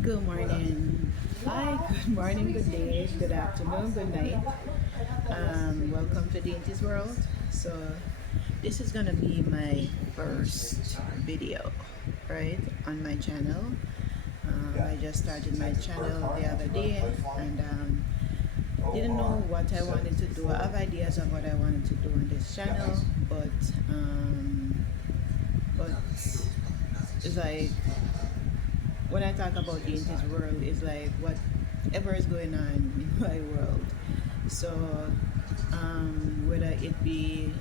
Good morning. Hi, good morning, good day, good afternoon, good night. Welcome to Dainty's World. So, this is gonna be my first video, right, on my channel. I just started my channel the other day and didn't know what I wanted to do. I have ideas of what I wanted to do on this channel, but it's like when I talk about Dainty's world, it's like whatever is going on in my world. So, whether it be,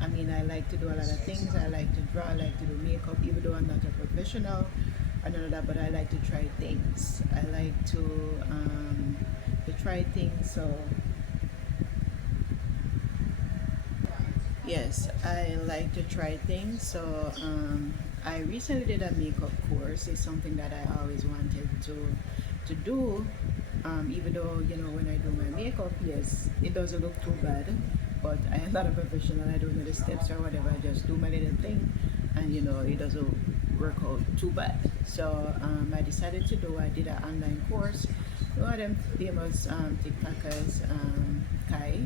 I mean, I like to do a lot of things. I like to draw, I like to do makeup, even though I'm not a professional and all of that, but I like to try things. I like to try things. So, yes, I like to try things. So, I recently did a makeup course. It's something that I always wanted to do. Even though when I do my makeup, yes, it doesn't look too bad. But I am not a professional. I don't know the steps or whatever. I just do my little thing, and it doesn't work out too bad. So I decided to do. I did an online course. One of them famous TikTokers, Kai.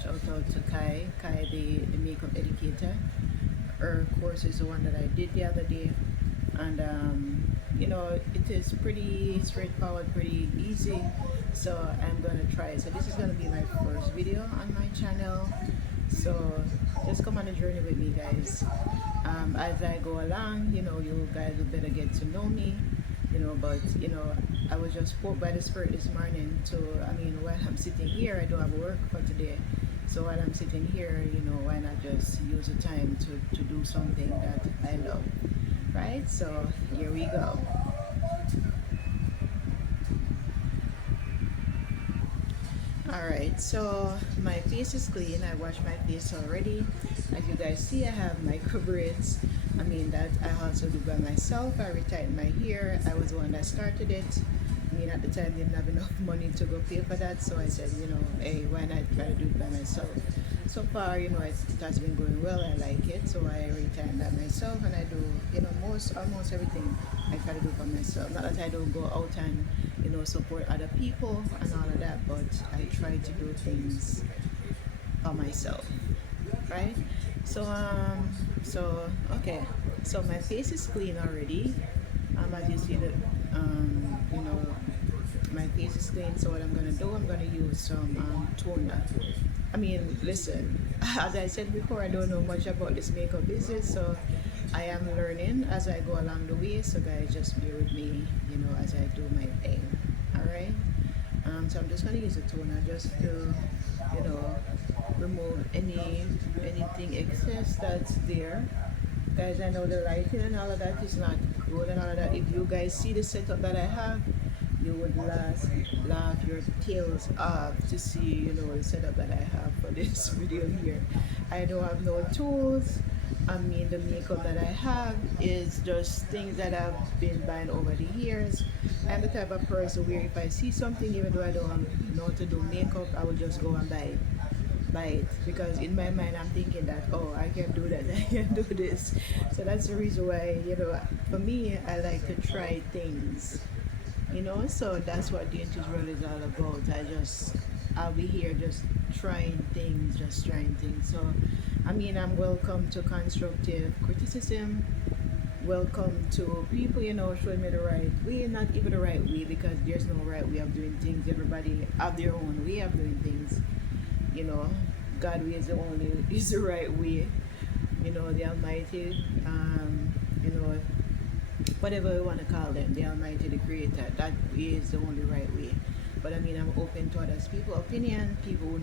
Shout out to Kai. Kai, the makeup educator. Her course is the one that I did the other day, and it is pretty straightforward, pretty easy. So I'm gonna try it. So this is gonna be my first video on my channel. So just come on a journey with me, guys. As I go along, you guys will better get to know me. But I was just spoke by the Spirit this morning. So I mean, while I'm sitting here, I don't have work for today. So while I'm sitting here, why not just use the time to do something that I love, right? So here we go. Alright, so my face is clean. I washed my face already. As you guys see, I have micro braids. I mean, that I also do by myself. I retied my hair. I was the one that started it. I mean, at the time, didn't have enough money to go pay for that. So I said, hey, why not try to do it by myself? So far, it has been going well. I like it. So I retired that myself, and I do, almost everything I try to do for myself. Not that I don't go out and support other people and all of that, but I try to do things for myself, right? So okay, so my face is clean already. As you see that, my face is clean. So what I'm gonna do, I'm gonna use some toner. I mean, listen, as I said before, I don't know much about this makeup business, so I am learning as I go along the way. So guys, just bear with me, as I do my thing. All right. So I'm just gonna use a toner just to, remove anything excess that's there. Guys, I know the lighting and all of that is not good and all of that. If you guys see the setup that I have, you would laugh your tails off to see, the setup that I have for this video here. I don't have no tools. I mean, the makeup that I have is just things that I've been buying over the years. I'm the type of person where if I see something, even though I don't know how to do makeup, I will just go and buy it. Because in my mind, I'm thinking that, oh, I can do that, I can do this. So that's the reason why, for me, I like to try things. So that's what Dainty's World is all about. I'll be here just trying things. So I mean, I'm welcome to constructive criticism, welcome to people showing me the right way, not even the right way, because there's no right way of doing things. Everybody have their own way of doing things. God way is the right way. The Almighty, whatever we want to call them, the Almighty, the Creator, that is the only right way. But I mean, I'm open to others people's opinion, people who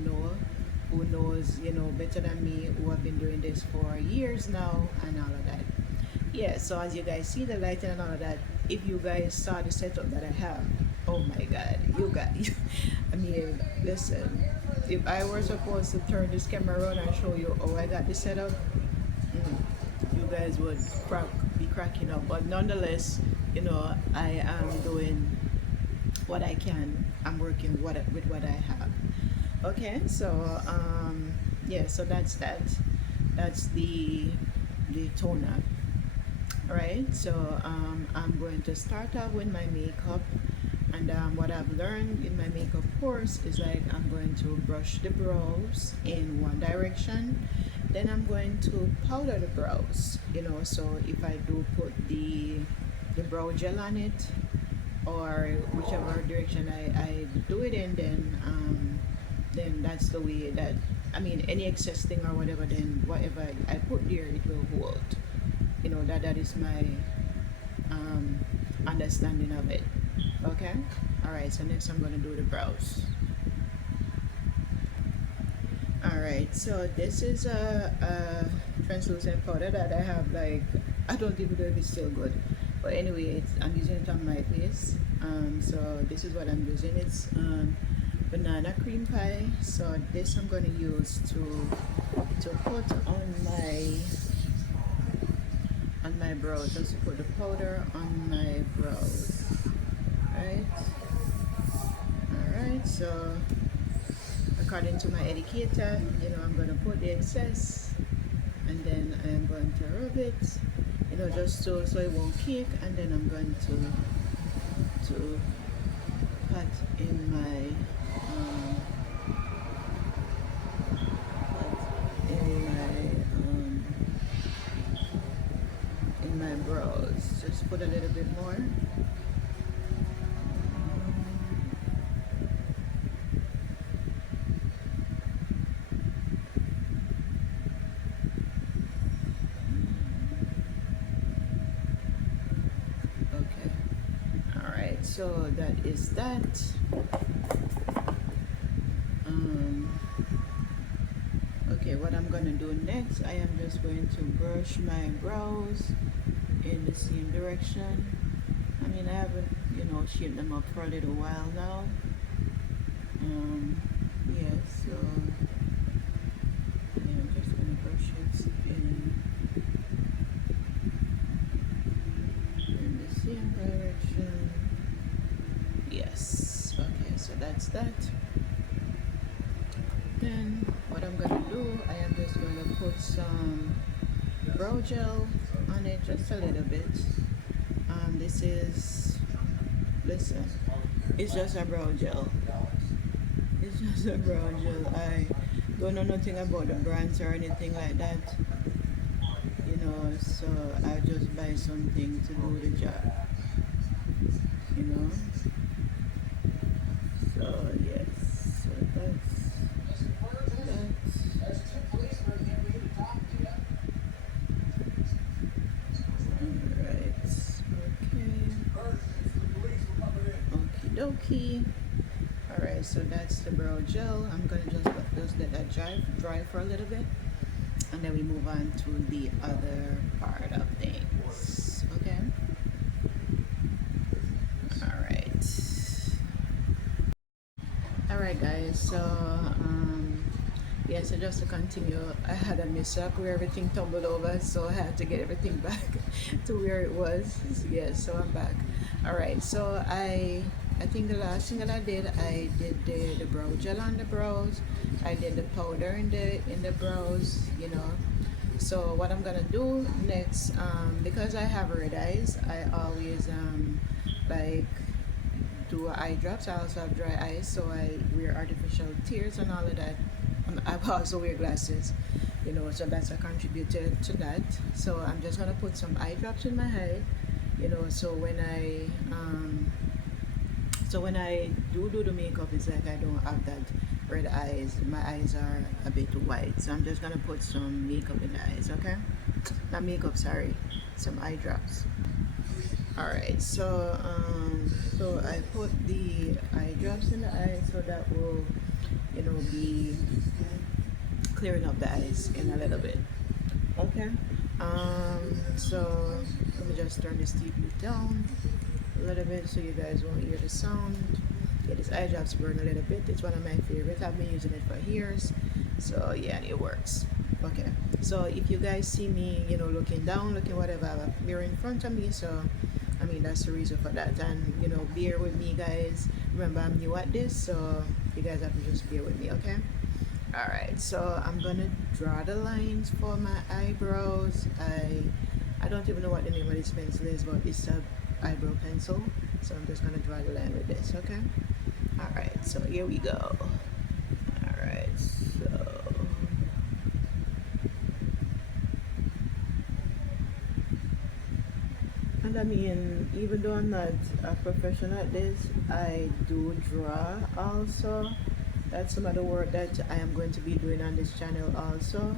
knows, better than me, who have been doing this for years now and all of that. Yeah, so as you guys see the lighting and all of that, if you guys saw the setup that I have, oh my God, you guys, I mean, listen, if I were supposed to turn this camera around and show you how I got this setup, you guys would be cracking up. But nonetheless, I am doing what I can. I'm working with what I have. Okay, so yeah, so that's that. That's the toner. All right, so I'm going to start off with my makeup, and what I've learned in my makeup course is like I'm going to brush the brows in one direction, then I'm going to powder the brows, so if I do put the brow gel on it, or whichever direction I do it in, then that's the way that, I mean, any excess thing or whatever, then whatever I put there, it will hold. That is my um, understanding of it. Okay. All right. So next I'm gonna do the brows. All right. So this is a translucent powder that I have. Like, I don't even know if it's still good, but anyway, I'm using it on my face. So this is what I'm using. It's banana cream pie. So this I'm gonna use to put on my brows, just to put the powder on my brows. Right. All right. So according to my educator, I'm gonna put the excess, and then I'm going to rub it, just so it won't cake, and then I'm going to pat in my in my brows. Just put a little bit more. Okay. All right. So that is that. Okay, what I'm gonna do next, I am just going to brush my brows in the same direction. I mean, I haven't, shaped them up for a little while now. Yeah, so yeah, I'm just gonna brush it in the same direction. Yes. Okay, so that's that. Then what I'm gonna do, I am just gonna put some brow gel on it, just a little bit. This is, listen, it's just a brow gel. It's just a brow gel. I don't know nothing about the brands or anything like that, so I just buy something to do the job, you know. So yes, so that's alright. Okay. Okie dokie. Alright, so that's the brow gel. I'm gonna just let that dry for a little bit, and then we move on to the other part of things. Okay. Alright guys, so yeah, so just to continue, I had a mishap where everything tumbled over, so I had to get everything back to where it was. Yes, so I'm back. Alright, so I think the last thing that I did the brow gel on the brows. I did the powder in the brows, So what I'm gonna do next, because I have red eyes, I always like do eye drops. I also have dry eyes, so I wear artificial tears and all of that. I also wear glasses, so that's a contributor to that. So I'm just gonna put some eye drops in my head, so when I do the makeup, it's like I don't have that red eyes. My eyes are a bit white, so I'm just gonna put some makeup in the eyes. Okay, not makeup, sorry, some eye drops. All right, so I put the eye drops in the eyes, so that will, be clearing up the eyes in a little bit. Okay. So let me just turn this TV down a little bit so you guys won't hear the sound. Yeah, this eye drops burn a little bit. It's one of my favorites. I've been using it for years. So yeah, it works. Okay. So if you guys see me, looking down, looking whatever, I have a mirror in front of me. So I mean, that's the reason for that. And bear with me, guys. Remember, I'm new at this, so you guys have to just bear with me, okay? Alright, so I'm gonna draw the lines for my eyebrows. I don't even know what the name of this pencil is, but it's a eyebrow pencil. So I'm just gonna draw the line with this, okay? Alright, so here we go. Alright, so and I mean, even though I'm not a professional at this, I do draw also. That's some of the work that I am going to be doing on this channel also.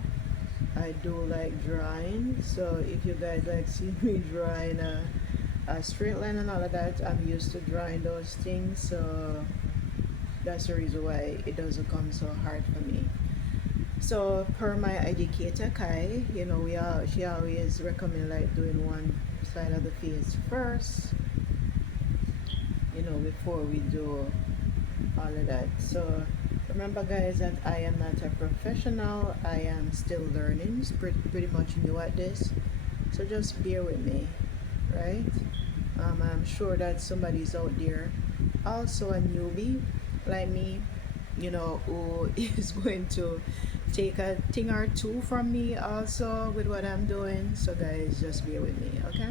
I do like drawing, so if you guys like see me drawing a straight line and all of that, I'm used to drawing those things, so that's the reason why it doesn't come so hard for me. So per my educator Kai, you know, she always recommend like doing one side of the face first, you know, before we do all of that. So remember guys that I am not a professional, I am still learning, pretty much new at this, so just bear with me, right? I'm sure that somebody's out there also a newbie like me, you know, who is going to take a thing or two from me also with what I'm doing. So guys, just bear with me, okay?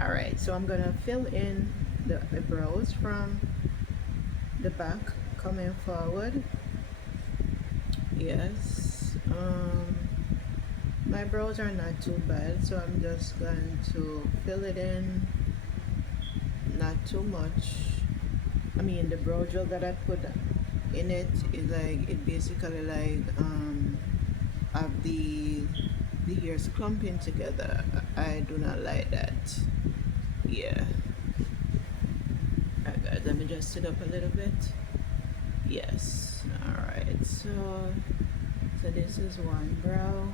All right, so I'm gonna fill in the brows from the back coming forward. Yes, my brows are not too bad, so I'm just going to fill it in, not too much. I mean, the brow gel that I put in it is like, it basically like have the hairs clumping together. I do not like that. Yeah. Alright guys, let me just sit up a little bit. Yes. Alright, so this is one brow.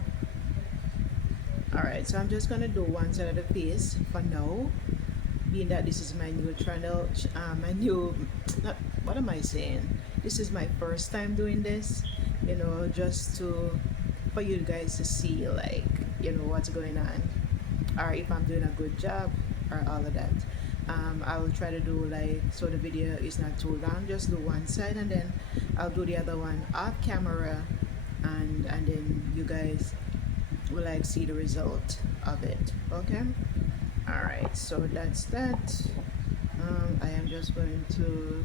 Alright, so I'm just gonna do one side of the face for now, being that this is my new channel, what am I saying? This is my first time doing this, you know, just for you guys to see, like, you know, what's going on, or if I'm doing a good job, or all of that. I will try to do like, so the video is not too long, just do one side and then I'll do the other one off camera, and then you guys will like see the result of it, okay? All right, so that's that. I am just going to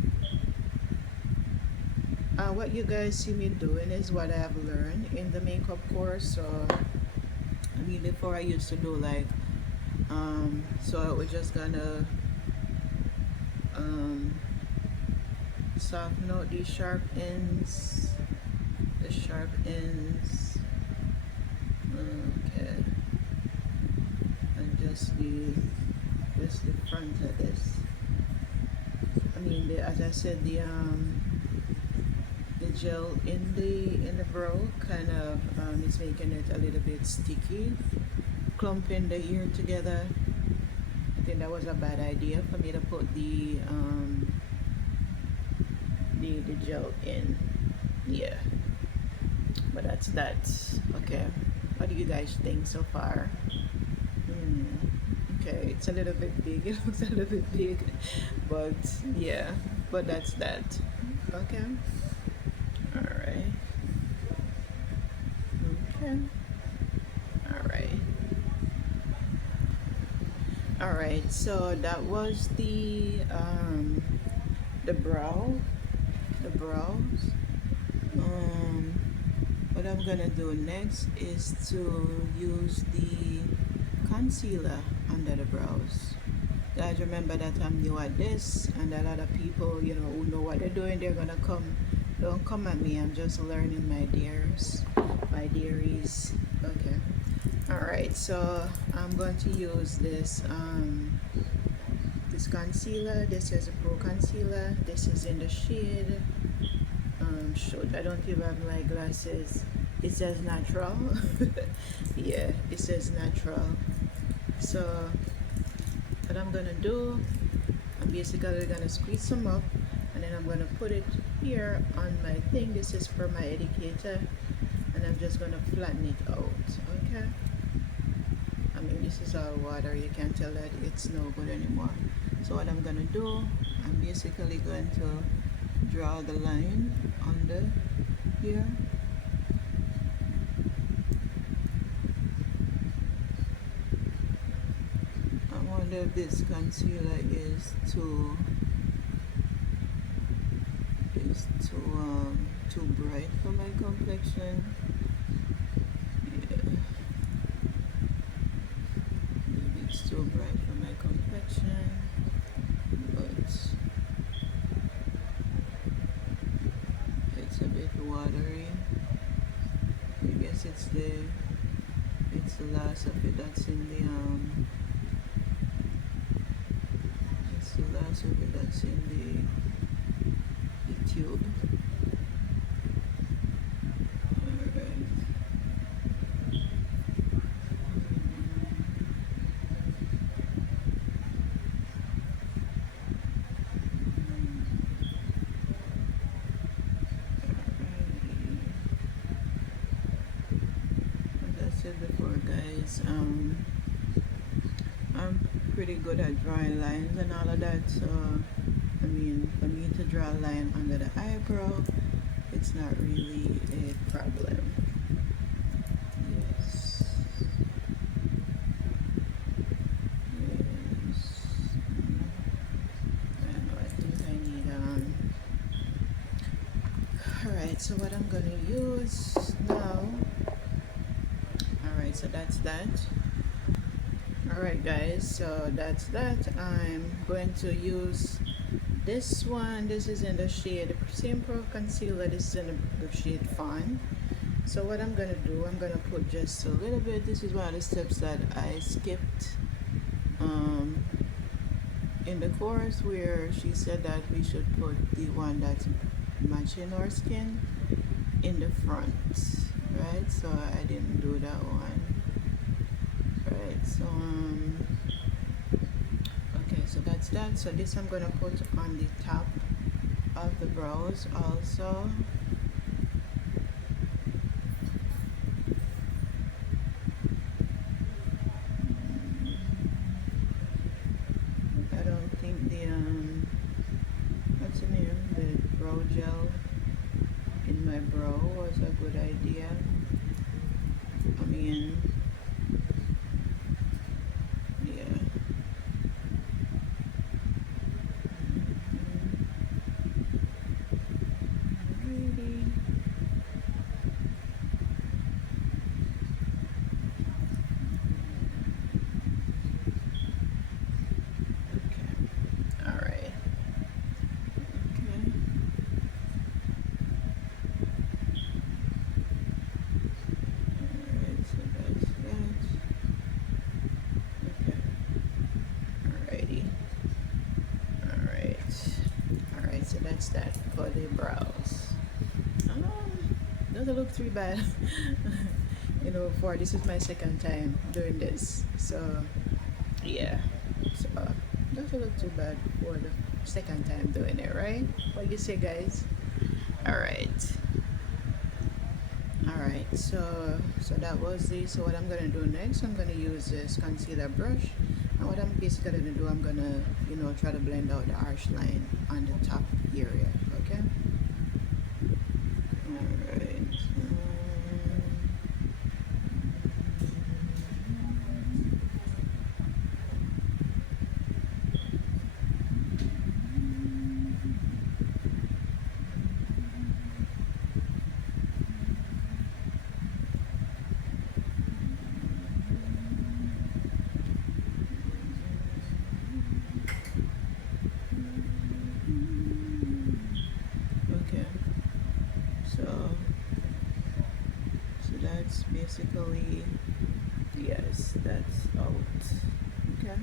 what you guys see me doing is what I have learned in the makeup course. So I mean, before I used to do like so we're just gonna soften out these sharp ends, the sharp ends, okay, and just the front of this. I mean, as I said, the gel in the brow kind of is making it a little bit sticky, clumping the ear together. I think that was a bad idea for me to put the gel in. Yeah, but that's that. Okay, what do you guys think so far? Okay, it's a little bit big. It looks a little bit big, but yeah, but that's that. Okay. All right. Okay. All right. All right. So that was the brows. What I'm gonna do next is to use the concealer under the brows. Guys, remember that I'm new at this, and a lot of people, you know, who know what they're doing, they're gonna don't come at me. I'm just learning, my dears, my dearies. Okay. All right, so I'm going to use this this concealer. This is a pro concealer. This is in the shade shoot, I don't even have my glasses. It says natural. Yeah, it says natural. So what I'm gonna do, I'm basically gonna squeeze some up, and then I'm gonna put it here on my thing. This is for my educator, and I'm just gonna flatten it out. Okay, I mean, this is all water, you can tell that it's no good anymore. So what I'm gonna do, I'm basically going to draw the line under here. if this concealer is too bright for my complexion. Yeah, maybe it's too bright for my complexion, but it's a bit watery. I guess it's the last of it that's in the it's the last of it that's in the tube. Alright. As I said before, guys, I'm pretty good at drawing lines and all of that, so I mean, for me to draw a line under the eyebrow, it's not really a problem. Yes. Yes. I know, I think I need alright, so what I'm gonna use now. Alright, so that's that. Alright guys, so that's that. I'm going to use this one. This is in the shade Same Pro Concealer. This is in the shade Fawn. So what I'm gonna do, I'm gonna put just a little bit. This is one of the steps that I skipped in the course, where she said that we should put the one that's matching our skin in the front, right? So I didn't do that one. Right, so okay, so that's that. So this I'm gonna put on the top of the brows also. I don't think the what's the name, the brow gel in my brow was a good idea. I mean, that's that for the brows. Doesn't look too bad. You know, for this is my second time doing this, so yeah, so doesn't look too bad for the second time doing it, right? What do you say, guys? All right. So that was this. So what I'm gonna do next, I'm gonna use this concealer brush, and what I'm basically gonna do, I'm gonna, you know, try to blend out the harsh line on the top area. Okay. All right. So that's basically, yes, that's out. Okay.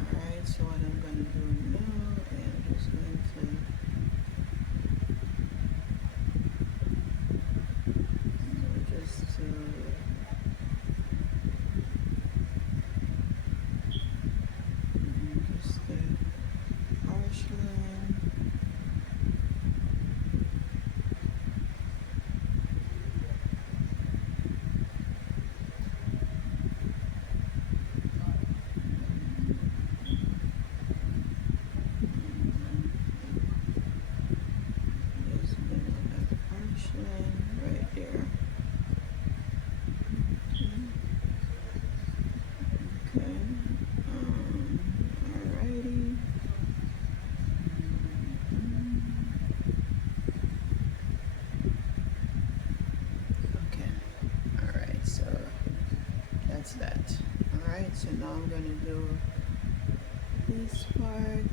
Alright, so what I'm gonna do now, I'm just going to just the harsh line. so now I'm gonna do this part.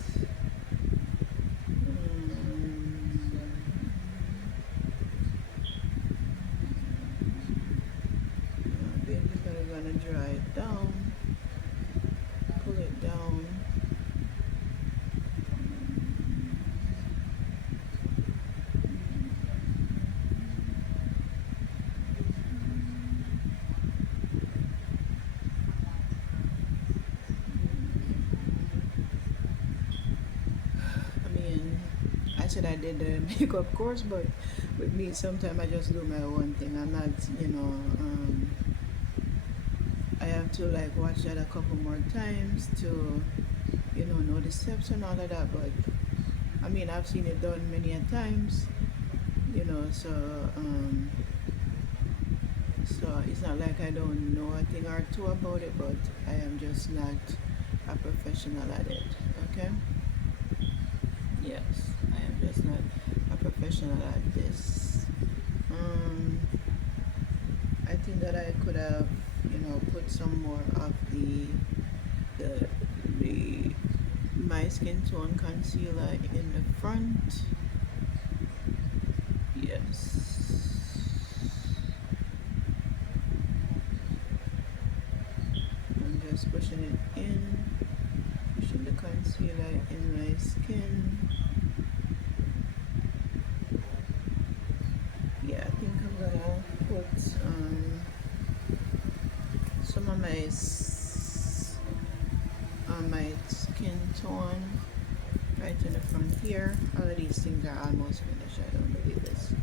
Basically gonna dry it down, pull it down. I mean, I said I did the makeup course, but with me, sometimes I just do my own thing. I'm not, I have to like watch that a couple more times to, know the steps and all of that. But I mean, I've seen it done many a times, so so it's not like I don't know a thing or two about it, but I am just not a professional at it. Okay. Yes, I am just not a professional at this. Um, I think that I could have, put some more of the the my skin tone concealer in the front. Yes. I'm just pushing it in, pushing the concealer in my skin. Yeah, I think I'm gonna put some of my skin tone right in the front here. All of these things are almost finished. I don't believe this.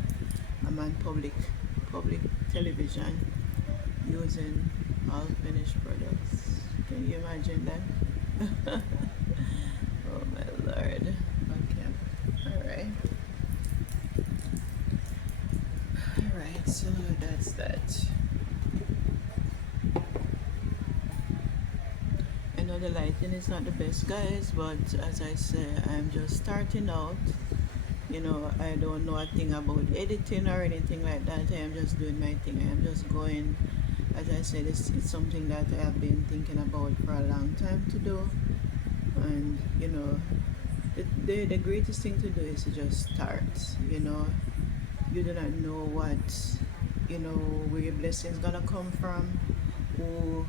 I'm on public television using all finished products. Can you imagine that? Oh my lord. Okay. Alright, so that's that. I know the lighting is not the best, guys, but as I say, I'm just starting out. I don't know a thing about editing or anything like that. I am just doing my thing. I am just going. As I said, it's something that I have been thinking about for a long time to do. And, the greatest thing to do is to just start. You do not know where your blessings gonna come from, who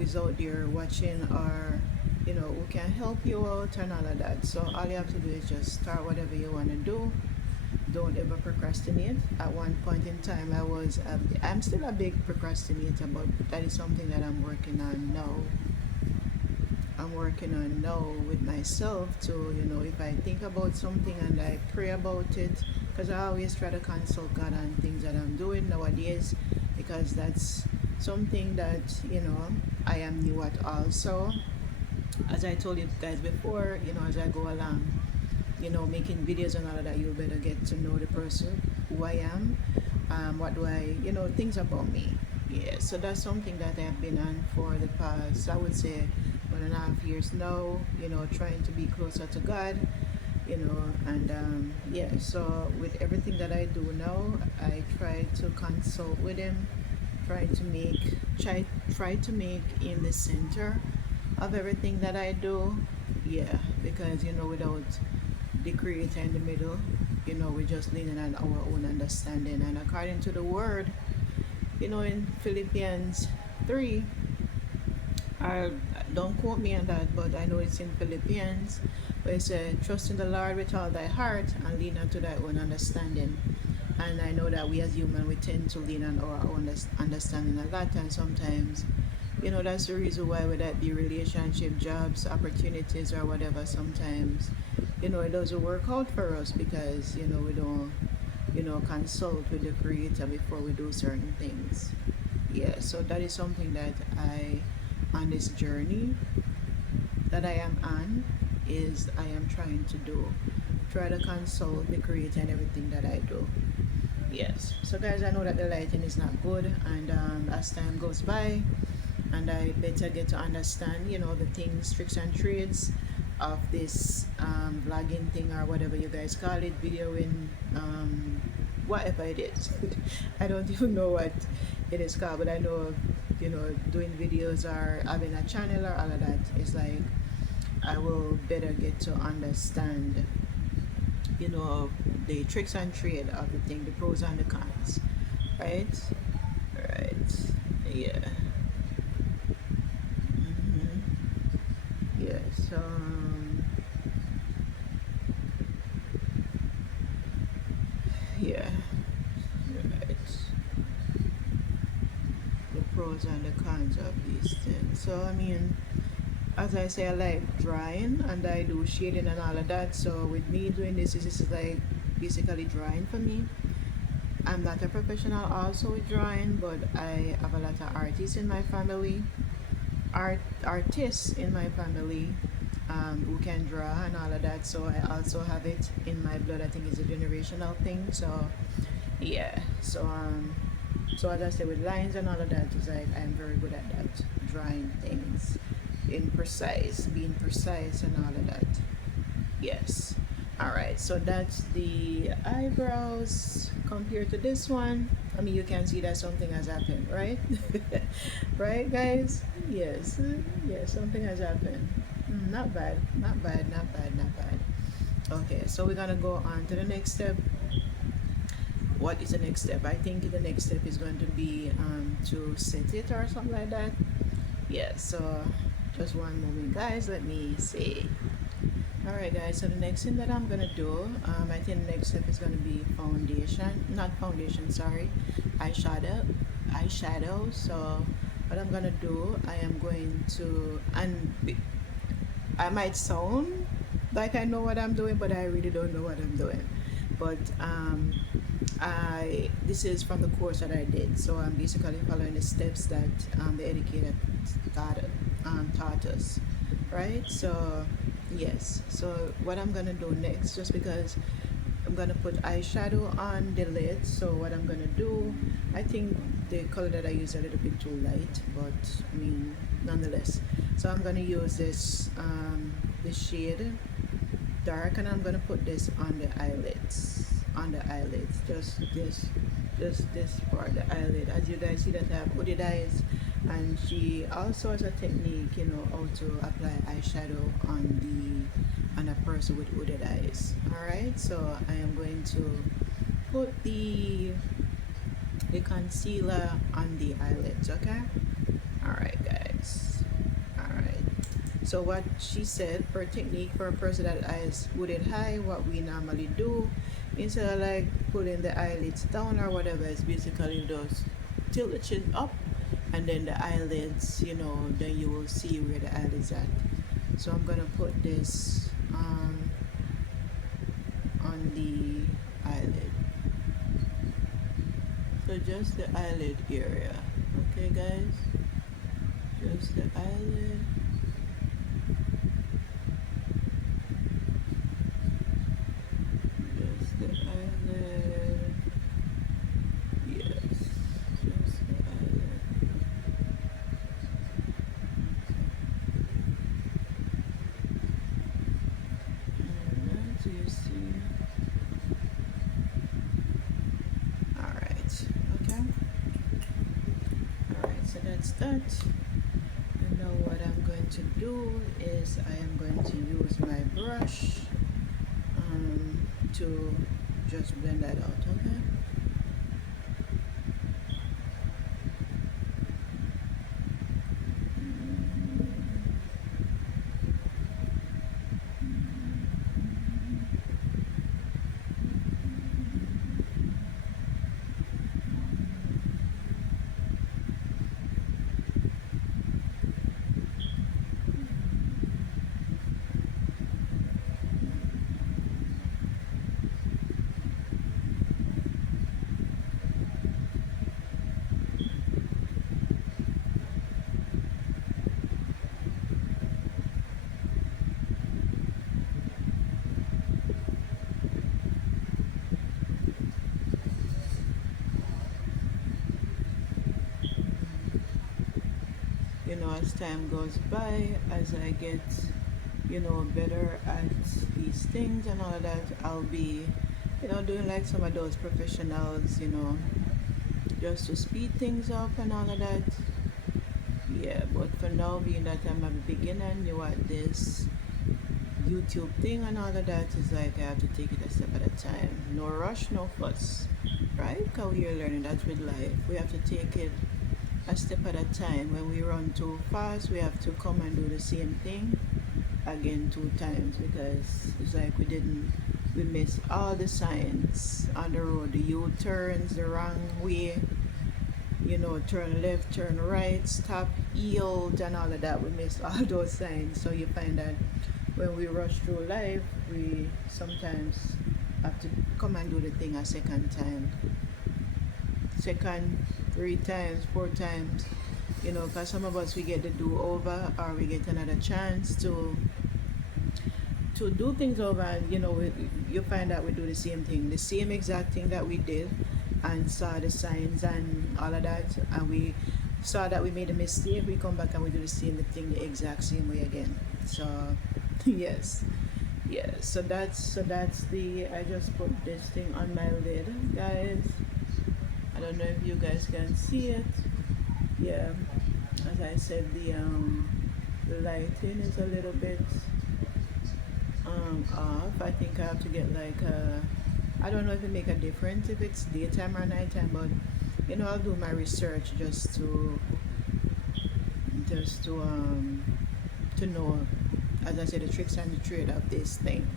is out there watching, or who can help you out and all of that. So all you have to do is just start whatever you want to do. Don't ever procrastinate. At one point in time, I'm still a big procrastinator, but that is something that I'm working on now. With myself to, if I think about something and I pray about it, because I always try to consult God on things that I'm doing nowadays, because that's something that, I am new at also. As I told you guys before, as I go along, making videos and all of that, you better get to know the person, who I am, what do I, things about me. Yeah, so that's something that I've been on for the past, I would say, 1.5 years now, trying to be closer to God, and yeah, so with everything that I do now, I try to consult with Him, try to make Him the center of everything that I do. Yeah, because without the Creator in the middle, we're just leaning on our own understanding. And according to the Word, in Philippians 3, I don't quote me on that, but I know it's in Philippians, where it says, "Trust in the Lord with all thy heart, and lean not to thy own understanding." And I know that we as humans, we tend to lean on our own understanding a lot, and sometimes, that's the reason why, whether it be relationship, jobs, opportunities, or whatever, sometimes, it doesn't work out for us because, we don't, consult with the Creator before we do certain things. Yeah, so that is something that on this journey that I am on, is I am trying to try to consult the Creator in everything that I do. Yes, so guys, I know that the lighting is not good, and as time goes by and I better get to understand the things, tricks and trades of this vlogging thing, or whatever you guys call it, videoing, whatever it is. I don't even know what it is called, but I know doing videos or having a channel or all of that, it's like I will better get to understand, you know, the tricks and trade of the thing, the pros and the cons, right? Right. Yeah. Yes. Yeah. Right. The pros and the cons of these things. So I mean, as I say, I like drawing and I do shading and all of that. So with me doing this is like basically drawing for me. I'm not a professional also with drawing, but I have a lot of artists in my family, artists in my family, who can draw and all of that. So I also have it in my blood. I think it's a generational thing. So yeah. So as I say, with lines and all of that, it's like I'm very good at that, drawing things in precise, being precise and all of that. Yes. All right. So that's the eyebrows compared to this one. I mean, you can see that something has happened, right? Right, guys? Yes. Yes, something has happened. Not bad. Not bad. Not bad. Not bad. Okay. So we're gonna go on to the next step. What is the next step? I think the next step is going to be to set it or something like that. Yeah. So just one moment, guys. Let me see. Alright guys, so the next thing that I'm gonna do, I think the next step is gonna be foundation, not foundation, sorry, eyeshadow. So what I'm gonna do, I am going to, I might sound like I know what I'm doing, but I really don't know what I'm doing. But this is from the course that I did, so I'm basically following the steps that the educator taught, taught us, right? So yes, so what I'm gonna do next, just because I'm gonna put eyeshadow on the lid, so what I'm gonna do, I think the color that I use is a little bit too light, but I mean nonetheless, so I'm gonna use the shade dark, and I'm gonna put this on the eyelids, just this part, the eyelid. As you guys see that I have hooded eyes, and she also has a technique, how to apply eyeshadow on a person with hooded eyes. All right, so I am going to put the concealer on the eyelids. Okay. All right, guys. All right. So what she said, per technique for a person that has hooded eye, what we normally do, instead of like putting the eyelids down or whatever, is basically just tilt the chin up, and then the eyelids, then you will see where the eyelids at. So I'm gonna put this on the eyelid. So just the eyelid area. Okay, guys. Just the eyelid. Just the eyelid. Yes. Just the eyelid. Alright, so you see. Alright. Okay. Alright, so that's that. And now what I'm going to do is I am going to use my brush to just blend that out, okay? As time goes by, as I get better at these things and all of that, I'll be doing like some of those professionals, just to speed things up and all of that. Yeah, but for now, being that I'm a beginner, new at this YouTube thing and all of that, is like I have to take it a step at a time. No rush, no fuss, right? Because we are learning that with life. We have to take it a step at a time. When we run too fast, we have to come and do the same thing again 2 times, because it's like we missed all the signs on the road, the U-turns, the wrong way, turn left, turn right, stop, yield, and all of that. We miss all those signs. So you find that when we rush through life, we sometimes have to come and do the thing a second time, second, 3 times, 4 times. Because some of us, we get the do over, or we get another chance to do things over, and you find out we do the same thing, the same exact thing that we did, and saw the signs and all of that, and we saw that we made a mistake. We come back and we do the same thing the exact same way again. So yes, yes. So that's the I just put this thing on my lid, guys. I don't know if you guys can see it. Yeah, as I said, the lighting is a little bit off. I think I have to get like I don't know if it make a difference if it's daytime or nighttime, but I'll do my research just to know, as I said, the tricks and the trade of this thing.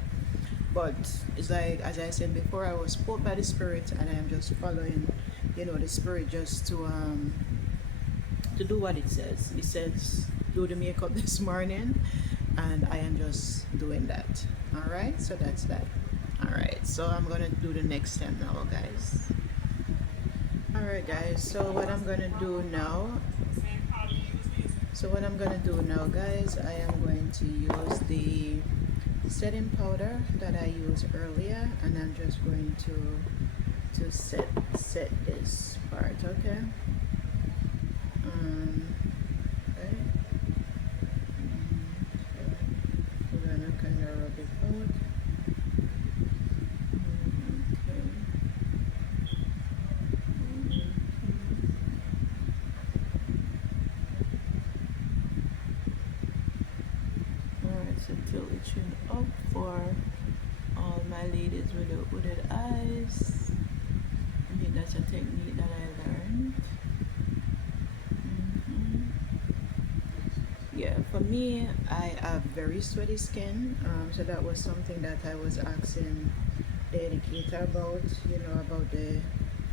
But it's like, as I said before, I was spoke by the spirit, and I am just following the spirit, just to do what it says. It says do the makeup this morning, and I am just doing that. All right, so that's that. All right, so I'm gonna do the next step now, guys. All right, guys, so what I'm gonna do now, guys, I am going to use the setting powder that I used earlier, and I'm just going to set this part. Okay. Okay. So we're gonna kind of rub it out. Okay. Alright, so tilt the chin up for all my ladies with the hooded eyes. I think that's a technique that I learned. Yeah, for me, I have very sweaty skin, so that was something that I was asking the educator about, about the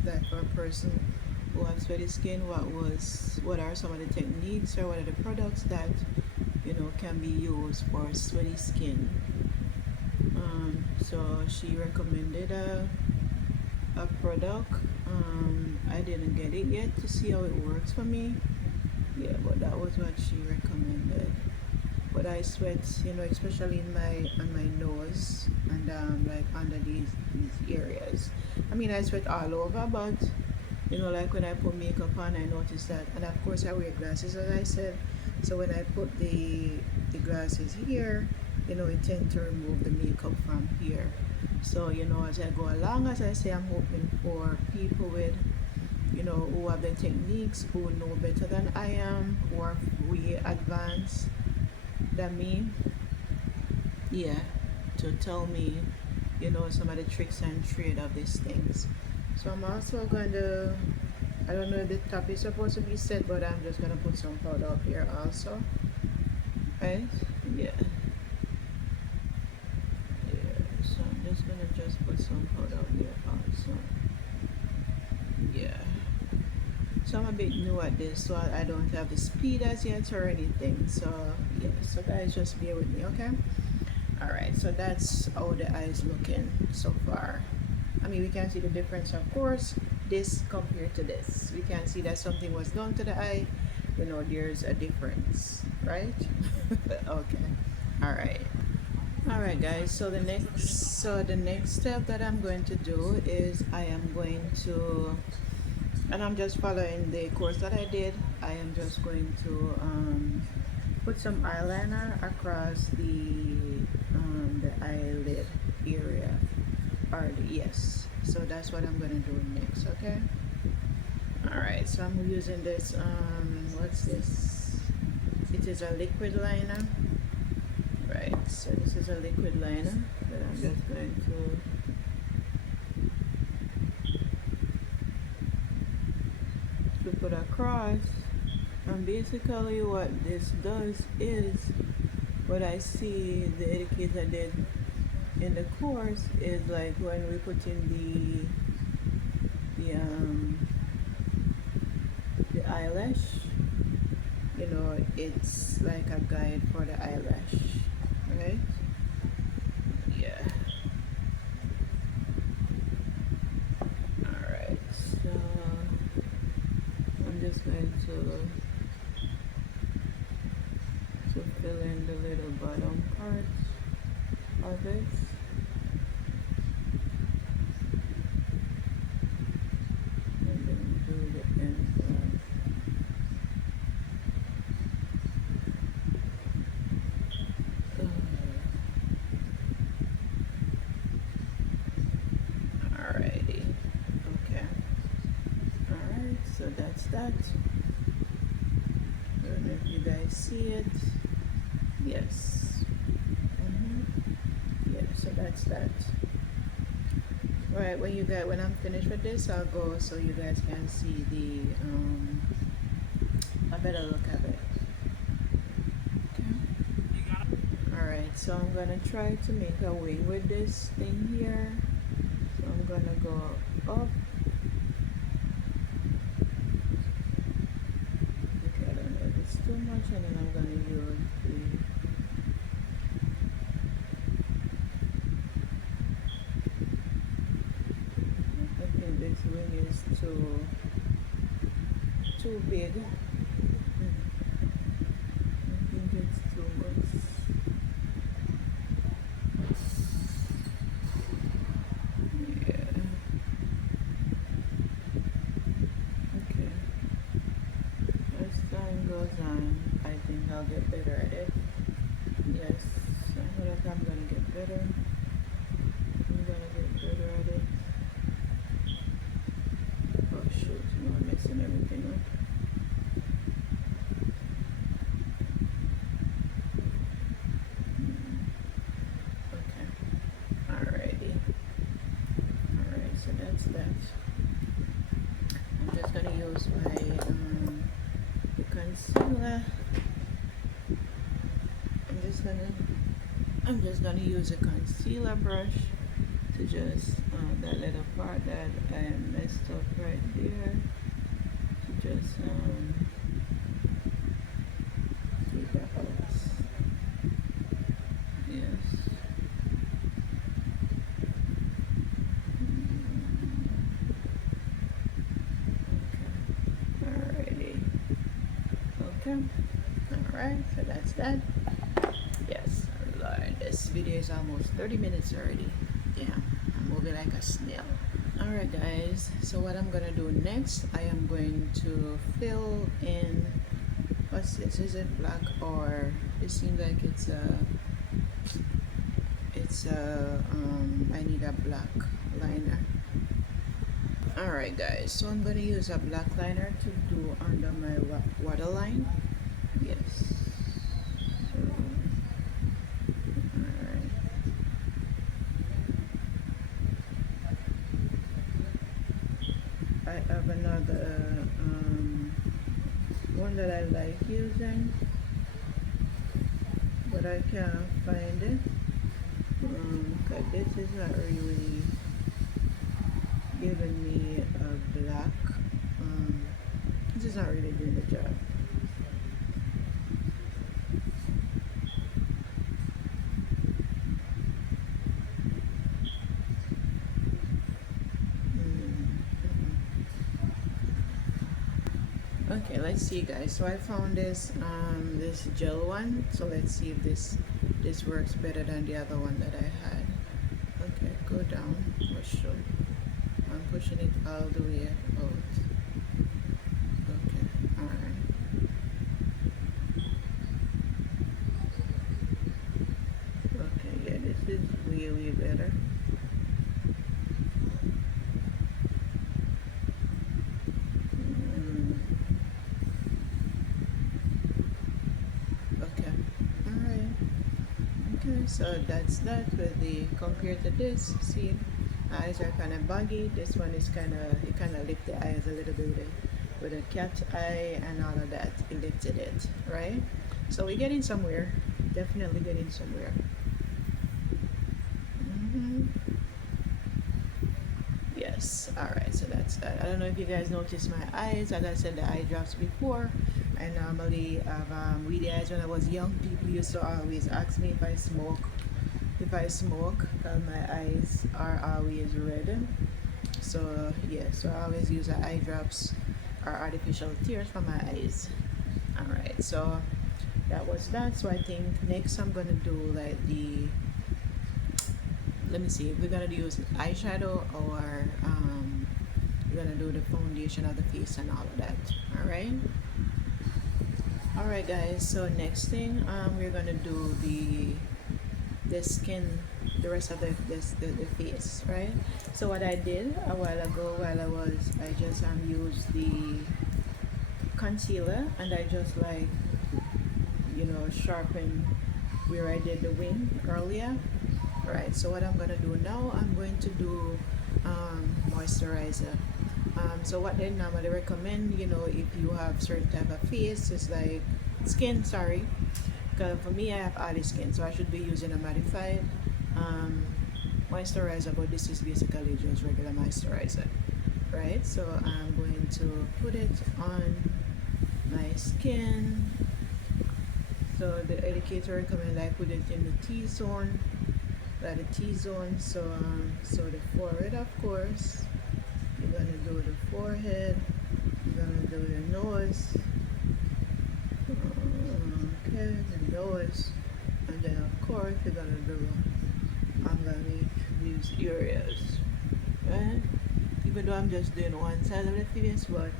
that for a person who has sweaty skin, what are some of the techniques, or what are the products that can be used for sweaty skin. So she recommended a product. I didn't get it yet to see how it works for me. Yeah, but that was what she recommended. But I sweat, especially on my nose, and like under these areas. I mean, I sweat all over, but like when I put makeup on, I notice that. And of course, I wear glasses, as I said. So when I put the glasses here, it tends to remove the makeup from here. So as I go along, as I say, I'm hoping for people with who have the techniques, who know better than I am, who are way advanced than me, yeah, to tell me, some of the tricks and trade of these things. So I'm also going to, I don't know if the top is supposed to be set, but I'm just going to put some powder up here also, right? Yeah. Yeah, so I'm just going to put some powder up here also. Yeah. So I'm a bit new at this, so I don't have the speed as yet or anything. So yeah, so guys, just bear with me, okay? All right, so that's how the eyes looking so far. I mean, we can see the difference, of course, this compared to this. We can see that something was done to the eye. There's a difference, right? Okay. All right. All right, guys. So the next step that I'm going to do is I am going to, and I'm just following the course that I did. I am just going to put some eyeliner across the eyelid area, or yes. So that's what I'm gonna do next. Okay. All right. So I'm using this. What's this? It is a liquid liner. Right, so this is a liquid liner that I'm just going to put across. And basically what this does is, what I see the educator did in the course is, like when we put in the eyelash, you know, it's like a guide for the eyelash, right? Yeah. Alright, so I'm just going to fill in the little bottom part of it. And then do the end one. Alrighty. Okay. Alright, so that's that. I don't know if you guys see it. Yes. Yeah, so that's that. Alright, when I'm finished with this, I'll go so you guys can see a better look at it. Okay. Alright, so I'm gonna try to make a wing with this thing here. So I'm gonna go up. Okay, I don't know if it's too much, and then I'm gonna use I think this wing is too big. I think it's too much. Yeah. Okay. As time goes on, I think I'll get better at it. Yes, I feel like I'm gonna get better. I'm gonna get better at it. Oh shoot, no, I'm messing everything up. Okay. Alrighty. Alright, so that's that. I'm just gonna use my the concealer. I'm just gonna use a concealer brush to just that little part that I messed up right there, to just take that out. Yes. Okay. Alrighty. Okay. Alright, so that's that. Yes, Lord, this video is almost 30 minutes already. Damn, I'm moving like a snail. Alright guys, so what I'm gonna do next, I am going to fill in, what's this, is it black, or it seems like I need a black liner. Alright guys, so I'm gonna use a black liner to do under my waterline. Yes. I have another one that I like using, but I can't find it because this is not really giving me a black. This is not really doing the job. Okay, let's see guys. So I found this this gel one, so let's see if this works better than the other one that I had. Okay, go down for sure. I'm pushing it all the way out. Okay, alright. Okay, yeah, this is way better. Okay, so that's that with the compared to this. See, eyes are kind of buggy. This one is kind of, it kind of lift the eyes a little bit with a cat eye and all of that. It lifted it, right? So we're getting somewhere. Definitely getting somewhere. hmm Yes. All right. So that's that. I don't know if you guys noticed my eyes. As I said, the eye drops before. I normally have weedy eyes when I was young. People used to always ask me if I smoke. If I smoke, because my eyes are always red. So yeah. So I always use eye drops or artificial tears for my eyes. All right. So that was that. So I think next I'm gonna do like the, let me see, we're gonna use eyeshadow or we're gonna do the foundation of the face and all of that. All right guys, so next thing we're gonna do the skin, the rest of the face, right? So what I did a while ago, while I just used the concealer and I just like, sharpen where I did the wing earlier. Right, so what I'm gonna do now, I'm going to do moisturizer. So what they normally recommend, if you have certain type of face, it's like skin, sorry. Because for me, I have oily skin, so I should be using a mattified um, moisturizer, but this is basically just regular moisturizer, right? So I'm going to put it on my skin. So the educator recommend I put it in the T-zone, like the T-zone. So the forehead, of course. You're gonna do the forehead. You're gonna do the nose. Okay, the nose, and then of course you're gonna do underneath these areas, right? Even though I'm just doing one side of the face, but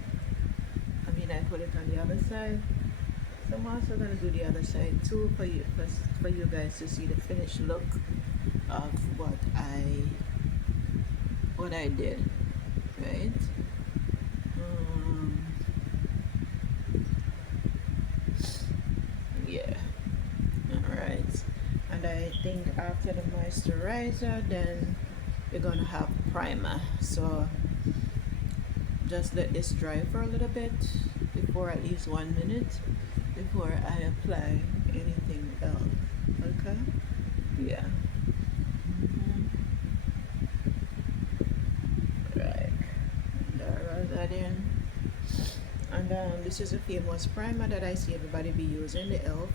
I mean I put it on the other side. So I'm also gonna do the other side too for you guys to see the finished look of what I did, right? Yeah. All right. And I think after the moisturizer, then we're gonna have primer. So just let this dry for a little bit, before at least 1 minute, before I apply anything else. Okay. Yeah. Right. Rub that in. And this is a famous primer that I see everybody be using, the elf.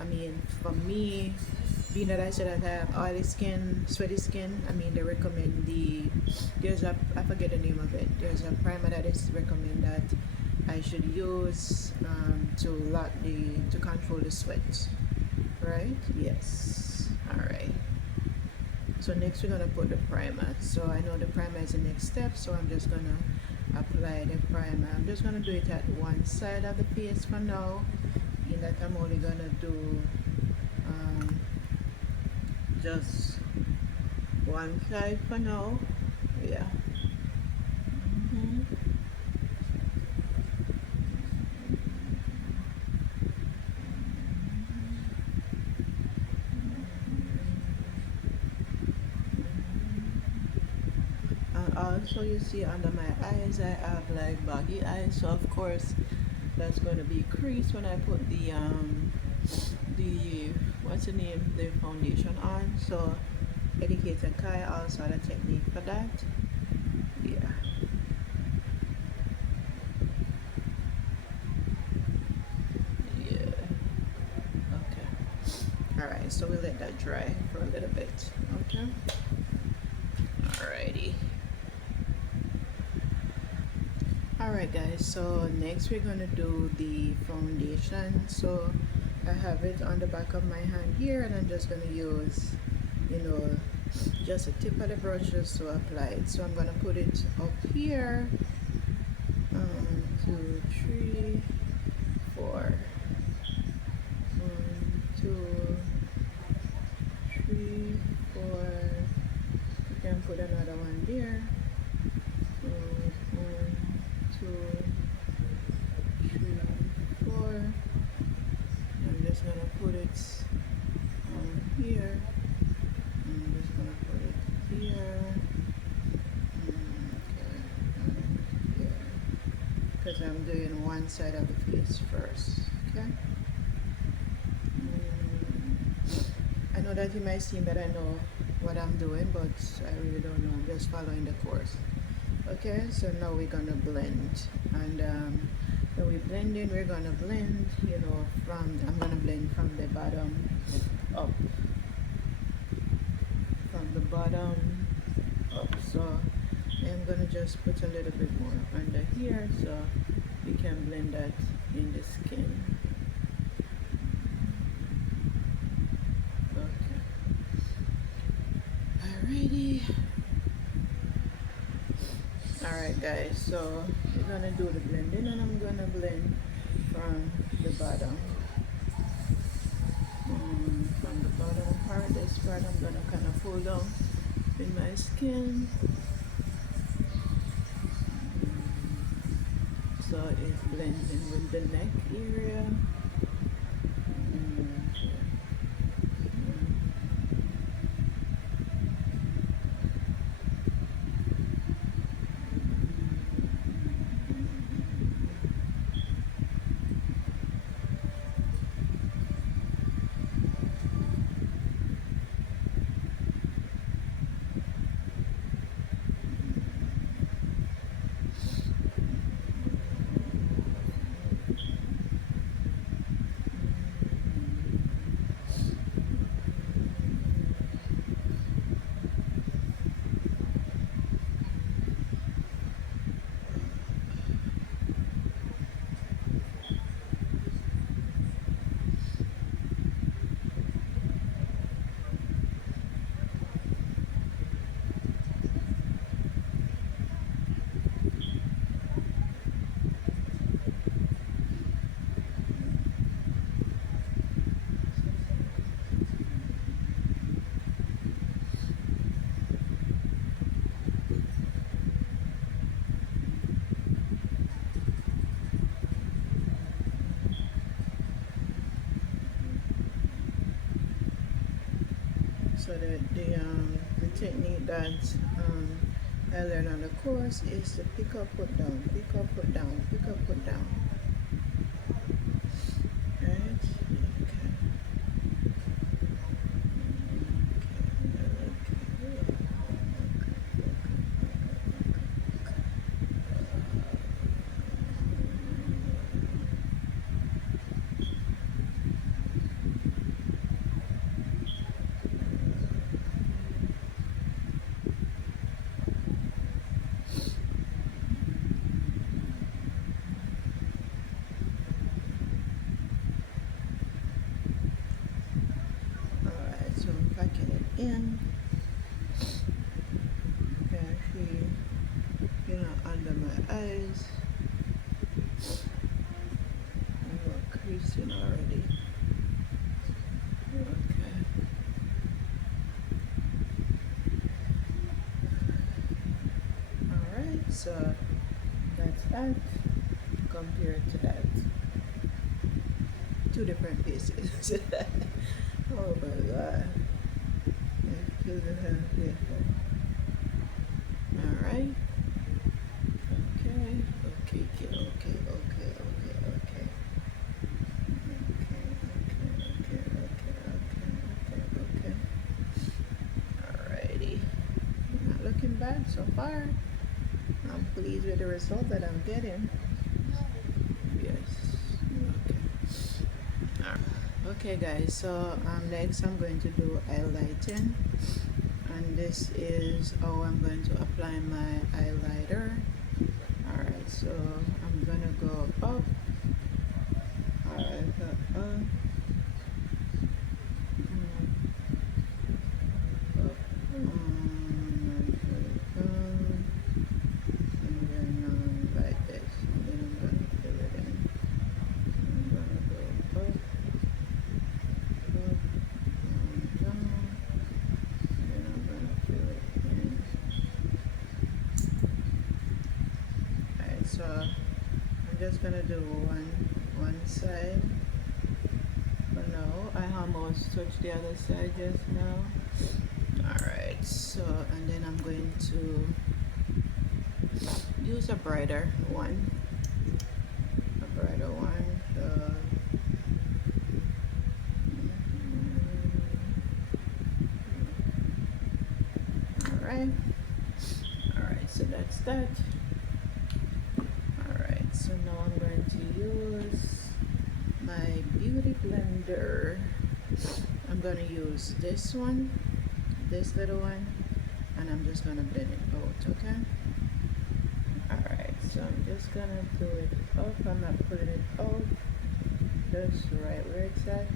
I mean, for me, being that I said that I have oily skin, sweaty skin, I mean, they recommend I forget the name of it. There's a primer that is recommend that I should use to control the sweat, right? Yes. All right. So next we're gonna put the primer. So I know the primer is the next step, so I'm just gonna apply the primer. I'm just gonna do it at one side of the face for now. In that I'm only gonna do just one side for now. Yeah. hmm And also you see under my eyes I have like baggy eyes, so of course that's going to be crease when I put the what's the name, the foundation on. So educator Kai also had a technique for that. Yeah. Yeah. Okay. All right. So we'll let that dry for a little bit. Okay. Alrighty. Alright guys, so next we're gonna do the foundation. So I have it on the back of my hand here, and I'm just gonna use, just a tip of the brush just to apply it. So I'm gonna put it up here. 2, 3, 4. 1, 2, 3, 4. You can put another one there. 1, 2, 3, 4. I'm just gonna put it on here. because I'm doing one side of the face first. Okay. I know that you might seem that I know what I'm doing, but I really don't know. I'm just following the course. Okay, so now we're gonna blend, and when we're blending, we're gonna blend, you know, I'm gonna blend from the bottom up, from the bottom up. So I'm gonna just put a little bit more under here, so we can blend that in the skin. Okay. Alrighty. Alright guys, so we're gonna do the blending, and I'm gonna blend from the bottom. From the bottom part, this part I'm gonna kind of pull down in my skin. So it's blending with the neck area. So the technique that I learned on the course is to pick up, put down, pick up, put down, pick up, put down. Right? Okay. Alright, so I'm packing it in. Okay, actually, you know, under my eyes. I'm creasing already. Okay. Alright, so that's that compared to that. Two different pieces. Oh my god. Alright. Okay. Okay, okay, okay, okay, okay, okay. Okay. Alrighty. Not looking bad so far. I'm pleased with the result that I'm getting. Yes. Okay. Okay guys, so next I'm going to do highlighting, and this is how I'm going to apply my highlighter. Alright, so I'm gonna go up. Alright, up. Up. And then like this. And then I'm gonna fill it in. I'm gonna go up. So I'm just gonna do one side for now. I almost touched the other side just now. Alright, so and then I'm going to use a brighter one. brighter one. So, all right. All right. So that's that. All right. So now I'm going to use my beauty blender. I'm going to use this one, this little one, and I'm just going to blend it out. Okay. Alright, so I'm just gonna do it up. I'm not putting it out, just right where it's at.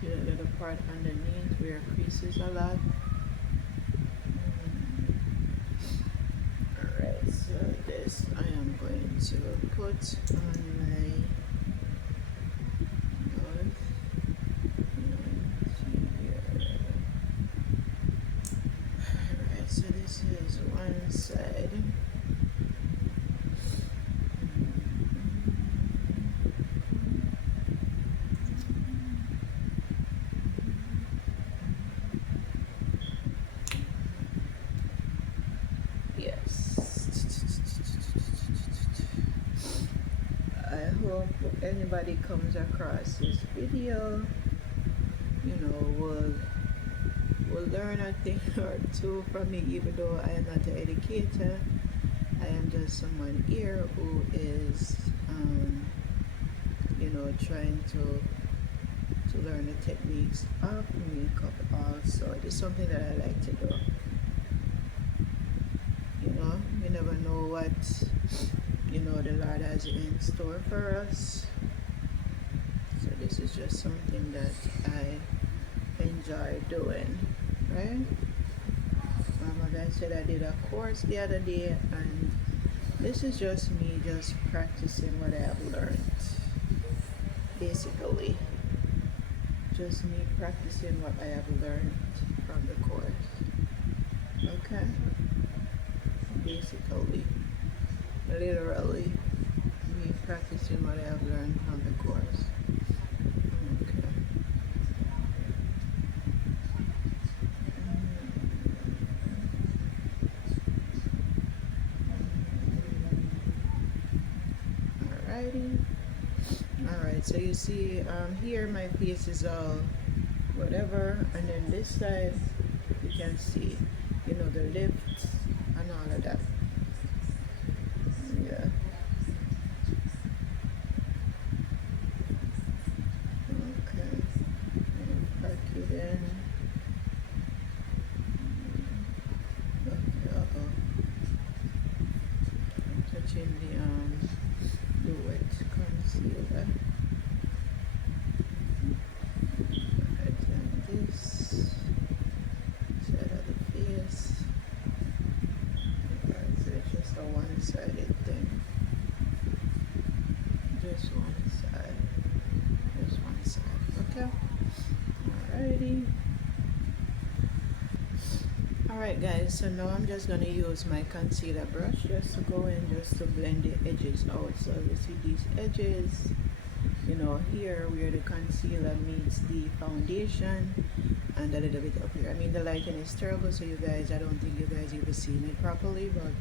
See that little part underneath where it creases a lot. Alright, so this I am going to put on my nose. Alright, so this is one side. I hope anybody comes across this video, will learn a thing or two from me, even though I am not an educator. I am just someone here who is, trying to learn the techniques of makeup also. It is something that I like to do. You never know what the Lord has in store for us. So this is just something that I enjoy doing, right? Like I said, I did a course the other day, and this is just me just practicing what I have learned. Basically, just me practicing what I have learned from the course. Okay? Basically, literally, me practicing what I have learned from the course. Okay. Alrighty. Alright, so you see here my face is all whatever, and then this side you can see, the lips and all of that. Yeah. Okay. Pack it in. Okay, I'm touching the wet concealer. This side of the face. Alright, so it's just a one-sided thing. Just one side. Just one side. Okay. Alrighty. Alright guys, so now I'm just gonna use my concealer brush just to go in, just to blend the edges out. So you see these edges, here where the concealer meets the foundation, and a little bit up here. I mean, the lighting is terrible, so I don't think you guys even seen it properly, but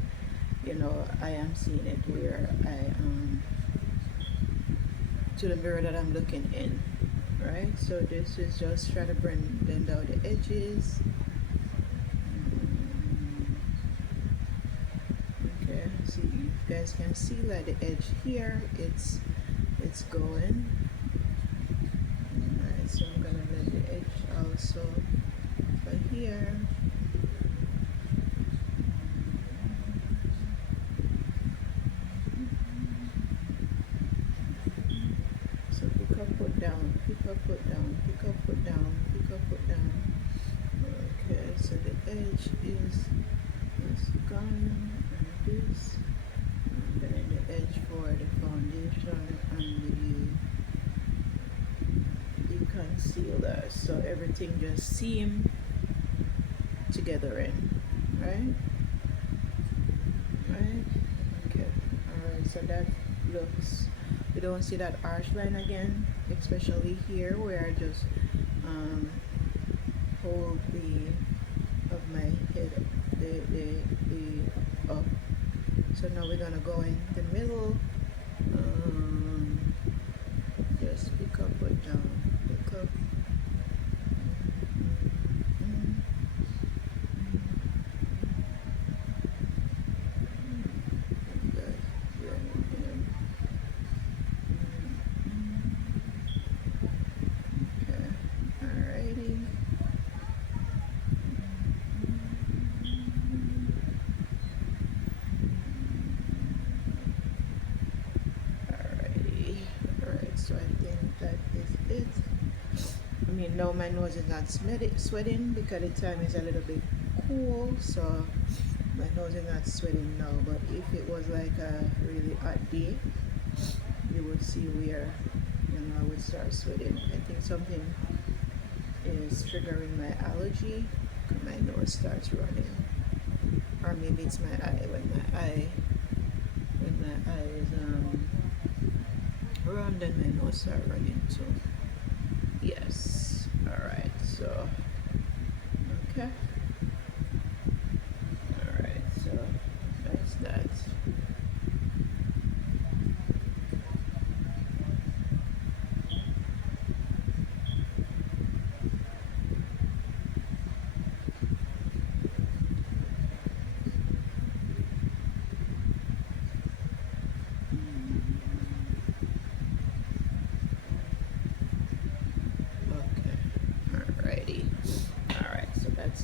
I am seeing it where to the mirror that I'm looking in, right? So this is just try to blend out the edges. guys can see that the edge here, it's going. Alright, so I'm gonna let the edge also for here. So pick up, put down, pick up, put down, pick up, put down, pick up, put down. Okay, so the edge is gone, and this, and then the edge for the foundation and the concealer, so everything just seam together in, right? Right? Okay. Alright, so that looks, you don't see that arch line again, especially here where I just hold the of my head the up. So now we're gonna go in the middle. Just pick up, put down, pick up. So I think that is it. I mean, no, my nose is not sweating because the time is a little bit cool, so my nose is not sweating now. But if it was like a really hot day, you would see where, you know, I would start sweating. I think something is triggering my allergy because my nose starts running, or maybe it's my eye. When my eye is run, then my nose start running too. Yes. All right. So okay. All right. So that's that.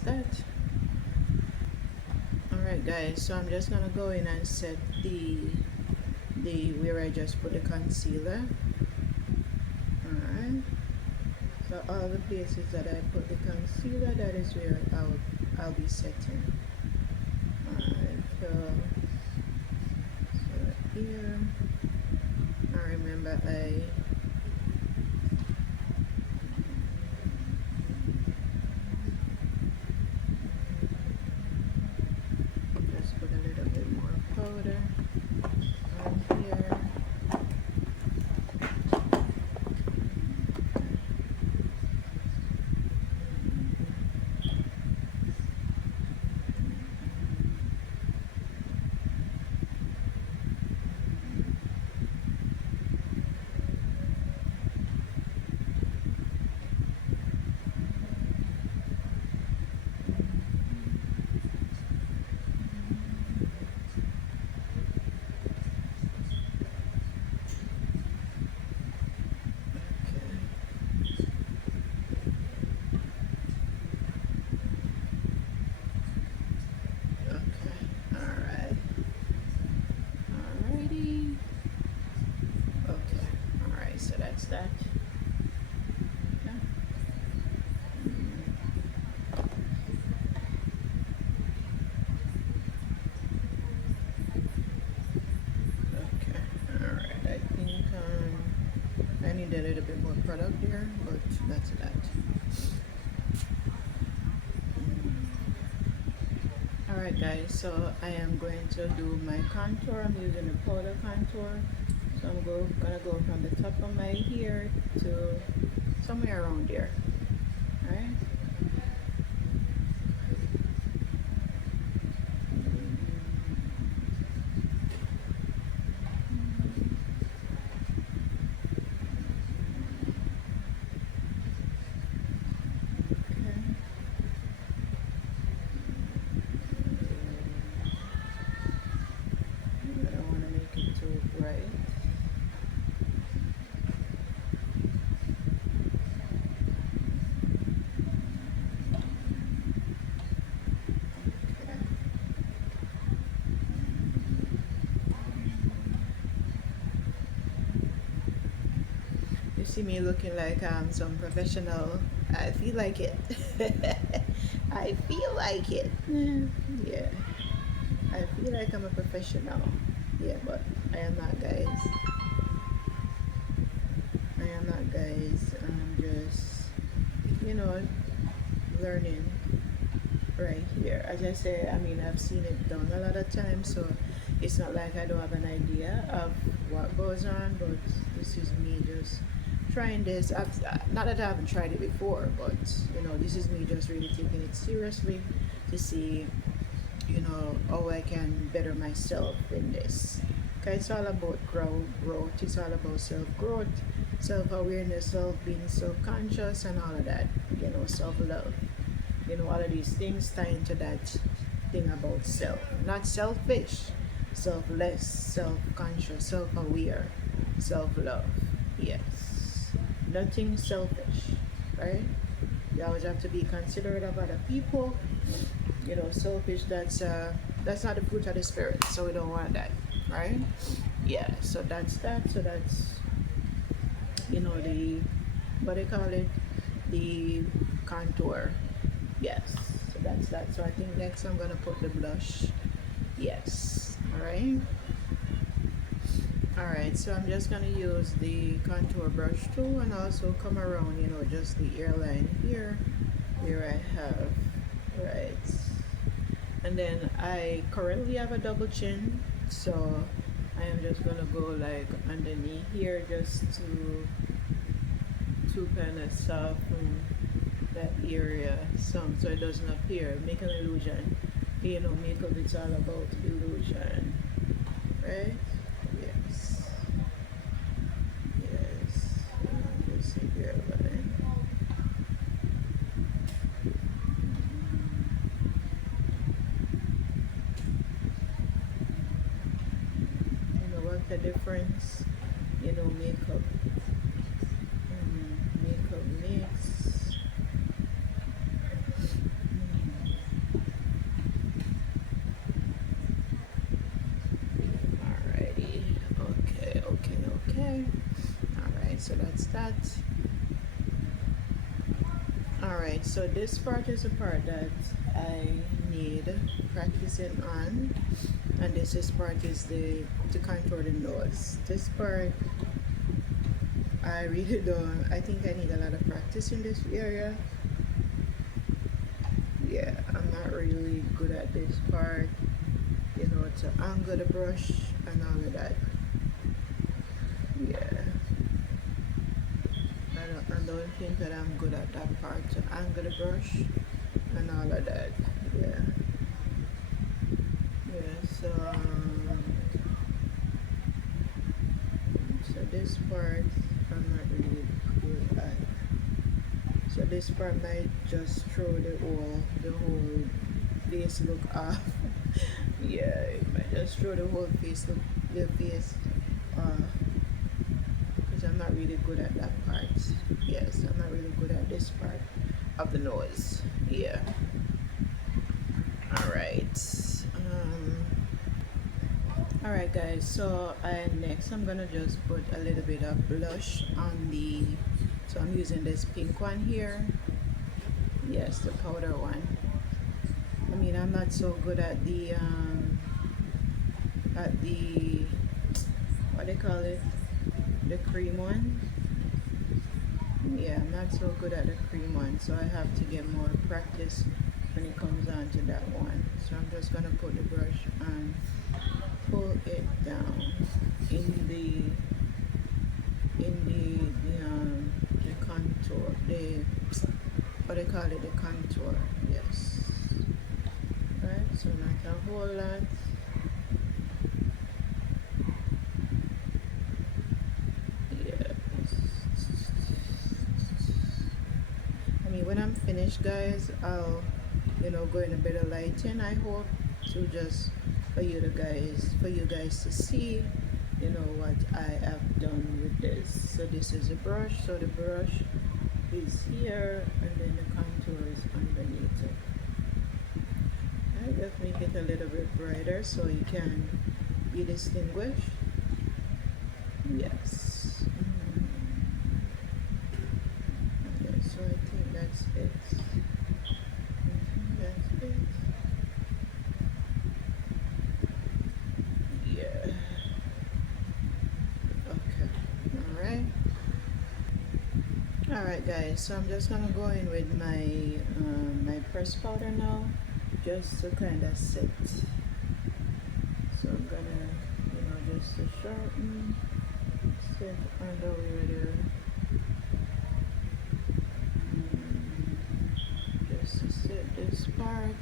That. Alright guys, so I'm just gonna go in and set the where I just put the concealer. Alright, so all the places that I put the concealer, that is where I'll be setting. Alright, so here, I remember I powder on here. That. Okay. Okay. All right. I think I need a little bit more product there, but that's that. All right, guys. So I am going to do my contour. I'm using a powder contour. So I'm gonna go from the top of my hair to somewhere around there. Alright? You see me looking like some professional. I feel like it. I feel like it. Yeah, I feel like I'm a professional. Yeah, but I am not, guys. I am not, guys. I'm just, you know, learning right here. As I say, I mean, I've seen it done a lot of times, so it's not like I don't have an idea of what goes on, but this is me just trying this. Not that I haven't tried it before, but this is me just really taking it seriously to see, how I can better myself in this. Okay, it's all about growth. It's all about self growth, self awareness, self being self conscious, and all of that. Self love. All of these things tie into that thing about self. Not selfish, selfless, self conscious, self aware, self love. Yes. Nothing selfish, right? You always have to be considerate of other people. Selfish, that's not the fruit of the spirit, so we don't want that, right? Yeah, so that's that. So that's the what they call it, the contour. Yes, so that's that. So I think next I'm gonna put the blush. Yes. All right, so I'm just gonna use the contour brush tool and also come around, just the airline here where I have, right. And then I currently have a double chin, so I am just gonna go like underneath here just to kind of soften that area some so it doesn't appear, make an illusion. Makeup, it's all about illusion, right? Yes. Yes. Just see here, line. What's the difference? Makeup. Makeup mix. Alrighty. Okay. Alright, so that's that. Alright, so this part is a part that I need practicing on. And this part is to contour the nose. This part I really don't. I think I need a lot of practice in this area. Yeah, I'm not really good at this part. To angle the brush and all of that. Yeah, I don't think that I'm good at that part. To angle the brush and all of that. Yeah. Yeah. So this part I'm not really good at. So this part might just throw the whole face look off. Yeah, it might just throw the whole face look, the face off, because I'm not really good at that part. Yes, I'm not really good at this part of the nose. Yeah. All right. All right, guys. So next I'm gonna just put a little bit of blush on the. So I'm using this pink one here. Yes, the powder one. I mean, I'm not so good at the what they call it, the cream one. Yeah, I'm not so good at the cream one, so I have to get more practice when it comes on to that one. So I'm just gonna put the brush and pull it down in the contour, the what they call it, the contour. Yes. Right, so not a whole lot. Yeah. I mean, when I'm finished, guys, I'll go in a better lighting, I hope, to just for you guys to see what I have done with this. So this is a brush, so the brush is here and then the contour is underneath it. I just make it a little bit brighter so you can be distinguished. Yes. Alright guys, so I'm just gonna go in with my pressed powder now, just to kind of set. So I'm gonna, just to shorten, set under over there. Just to set this part.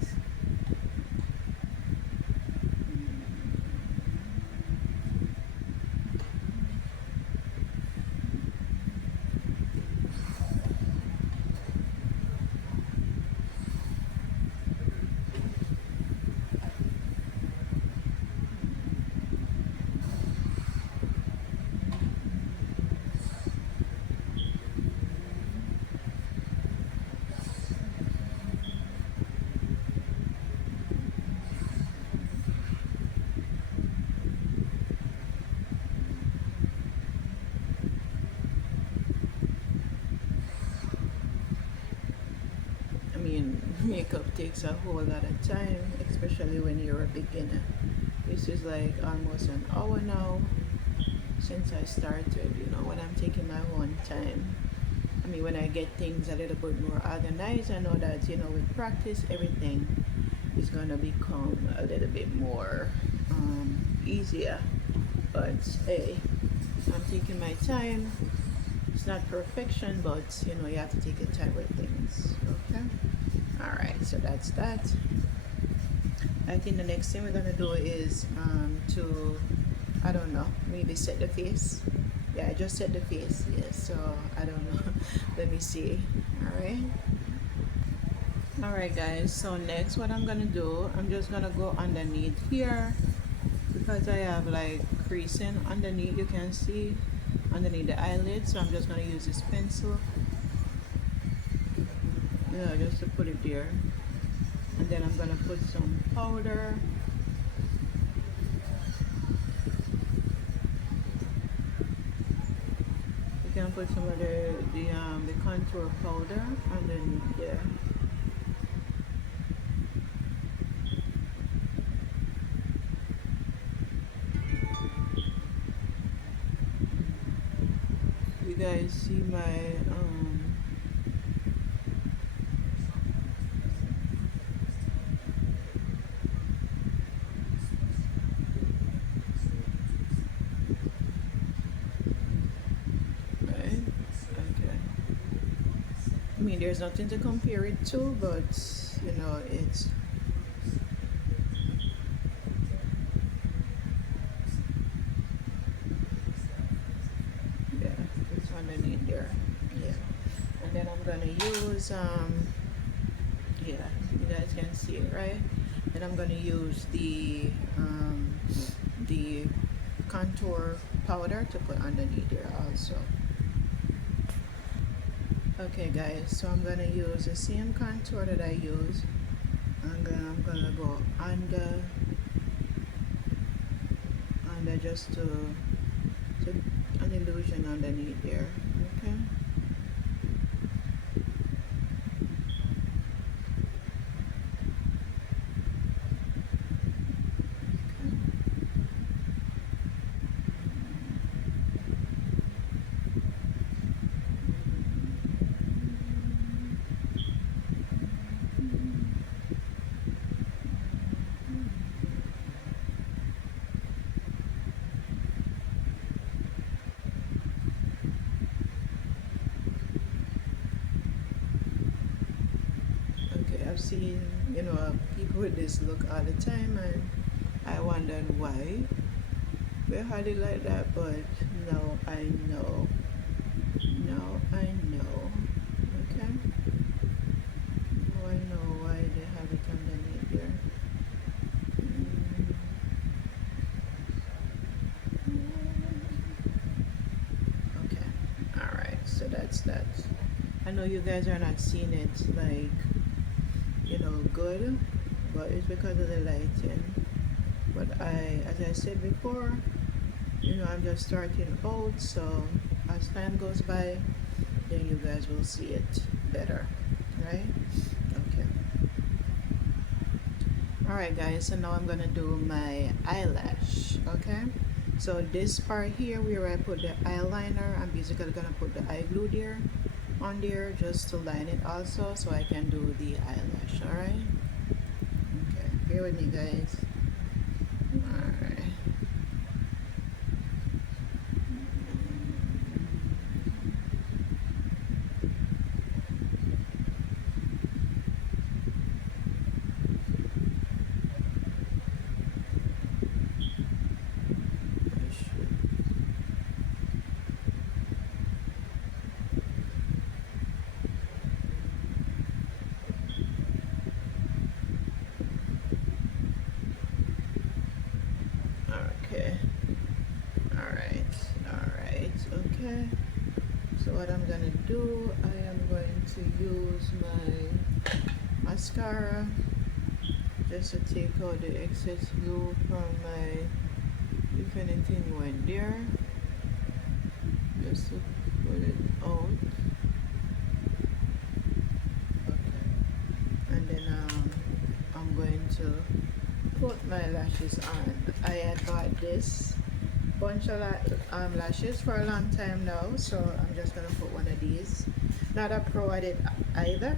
Makeup takes a whole lot of time, especially when you're a beginner. This is like almost an hour now since I started, when I'm taking my own time. When I get things a little bit more organized, I know that, with practice, everything is going to become a little bit more easier. But hey, I'm taking my time. It's not perfection, but you have to take your time with things. Okay. All right, so that's that. I think the next thing we're gonna do is I don't know, maybe set the face. Yeah, I just set the face. Yes, so I don't know. Let me see. All right, guys. So next, what I'm gonna do, I'm just gonna go underneath here because I have like creasing underneath. You can see underneath the eyelid. So I'm just gonna use this pencil. Yeah, just to put it there. And then I'm gonna put some powder. You can put some of the contour powder underneath there. You guys see my there's nothing to compare it to, but it's it's underneath there. Yeah, and then I'm gonna use you guys can see it, right? And I'm gonna use the contour powder to put underneath there also. Okay guys, so I'm gonna use the same contour that I use. I'm gonna go under just to an illusion underneath there. Okay. I've seen, people with this look all the time, and I wondered why they had it like that, but now I know. Now I know. Okay? Now I know why they have it underneath there. Okay. Alright, so that's that. I know you guys are not seeing it like good, but it's because of the lighting. But as I said before, I'm just starting out, so as time goes by, then you guys will see it better, right? Okay. All right guys, so now I'm gonna do my eyelash. Okay, so this part here where I put the eyeliner, I'm basically gonna put the eye glue there. on there just to line it also, so I can do the eyelash. All right. Okay. Bear with me, guys. All right. Okay. All right. All right. Okay. So what I'm gonna do, I am going to use my mascara just to take out the excess glue from my, if anything went there, just to put it out. Okay. And then I'm going to put my lashes on. I had bought this bunch of lashes for a long time now, so I'm just gonna put one of these. Not a pro at it either,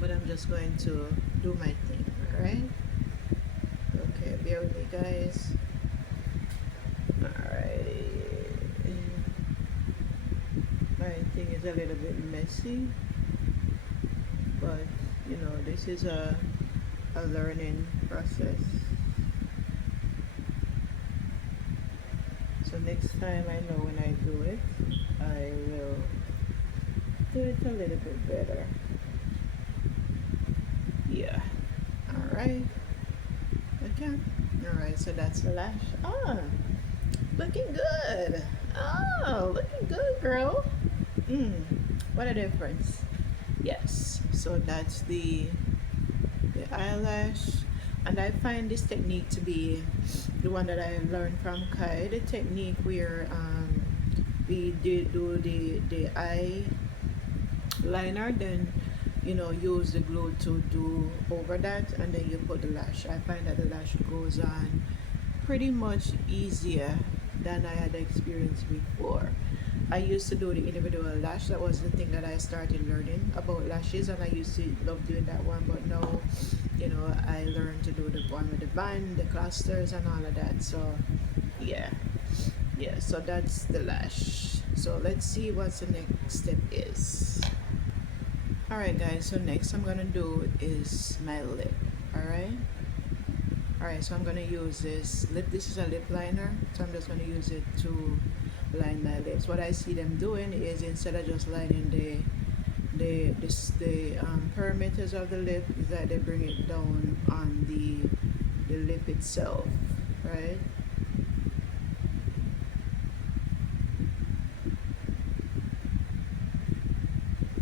but I'm just going to do my thing. All right. Okay, bear with me, guys. All right. My thing is a little bit messy, but you know, this is a learning process. So next time I know when I do it, I will do it a little bit better. Yeah. All right. Okay. All right. So that's the lash. Oh, looking good. Oh, looking good, girl. What a difference. Yes. So that's the eyelash, and I find this technique to be the one that I learned from Kai, the technique where we did do the eye liner, then you know use the glue to do over that, and then you put the lash. I find that the lash goes on pretty much easier than I had experienced before. I used to do the individual lash. That was the thing that I started learning about lashes, and I used to love doing that one. But now, you know, I learned to do the one with the band, the clusters, and all of that. So, yeah, yeah. So that's the lash. So let's see what the next step is. All right, guys. So next I'm gonna do is my lip. All right. All right. So I'm gonna use this lip. This is a lip liner. So I'm just gonna use it to line my lips. What I see them doing is instead of just lining the perimeters of the lip, is that they bring it down on the lip itself, right?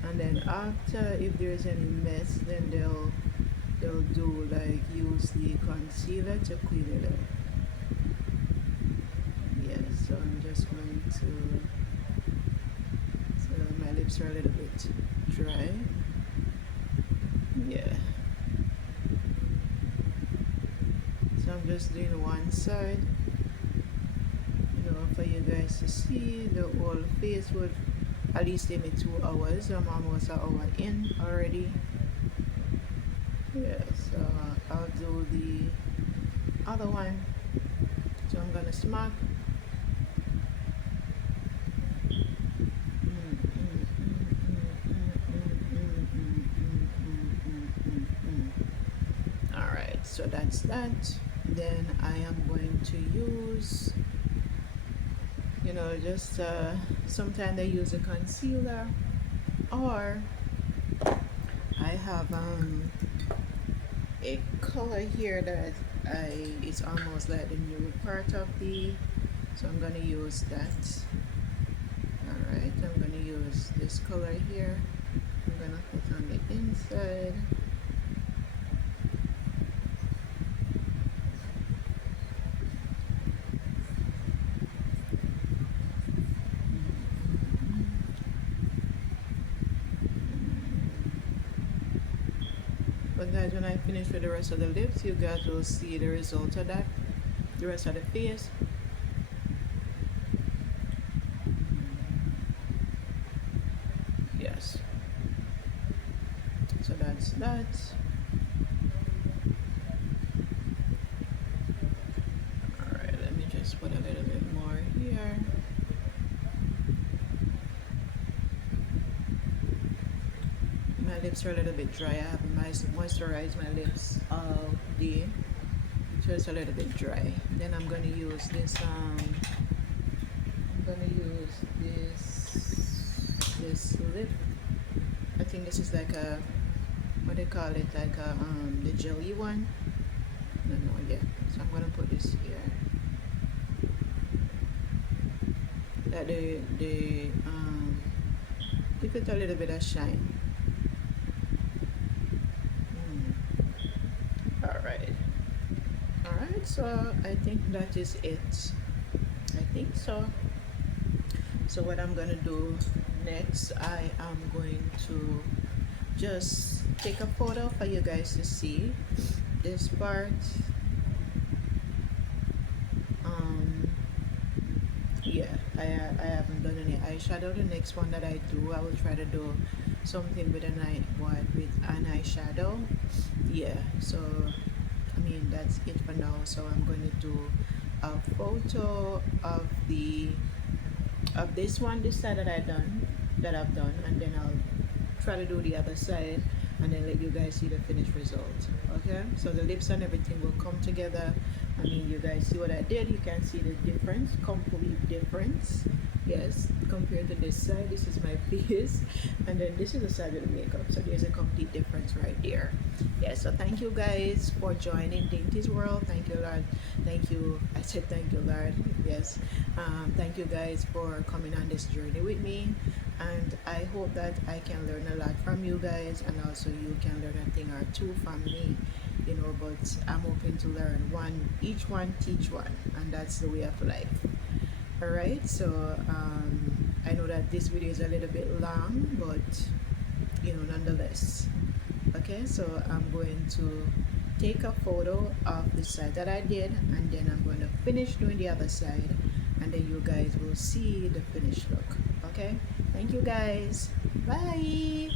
And then after, if there's any mess, then they'll do like use the concealer to clean it up. So I'm just going to, so my lips are a little bit dry. Yeah. So I'm just doing one side, you know, for you guys to see. The whole face would at least take me 2 hours. I'm almost an hour in already. Yeah, so I'll do the other one. So I'm gonna smack. So that's that. Then I am going to use, you know, just sometimes I use a concealer, or I have a color here that it's almost like the new part of the, so I'm gonna use that. All right, I'm gonna use this color here. I'm gonna put on the inside. But guys, when I finish with the rest of the lips, you guys will see the result of that, the rest of the face. Yes, so that's that. All right, let me just put a little bit more here. My lips are a little bit dry. I haven't moisturized my lips all day, so it's a little bit dry. Then I'm gonna use this. I'm gonna use this lip. I think this is like a, what they call it, like a the jelly one. No, no, yeah. So I'm gonna put this here. That the give it a little bit of shine. All right. All right. So I think that is it. I think so. So what I'm gonna do next, I am going to just take a photo for you guys to see this part. Um, yeah, I haven't done any eyeshadow. The next one that I do, I will try to do something with with an eyeshadow. Yeah, so I mean that's it for now. So I'm going to do a photo of this one, this side that I've done, and then I'll try to do the other side and then let you guys see the finished result. Okay, so the lips and everything will come together. I mean, you guys see what I did. You can see the difference, complete difference. Yes, compared to this side, this is my face, and then this is the side of the makeup. So there's a complete difference right there. Yeah, so thank you guys for joining Dainty's World. Thank you, Lord. Thank you. I said thank you, Lord. Yes. Thank you guys for coming on this journey with me, and I hope that I can learn a lot from you guys, and also you can learn a thing or two from me. You know, but I'm hoping to learn one, each one teach one, and that's the way of life. All right, so I know that this video is a little bit long, but nonetheless. Okay, so I'm going to take a photo of the side that I did, and then I'm going to finish doing the other side, and then you guys will see the finished look. Okay, thank you guys. Bye.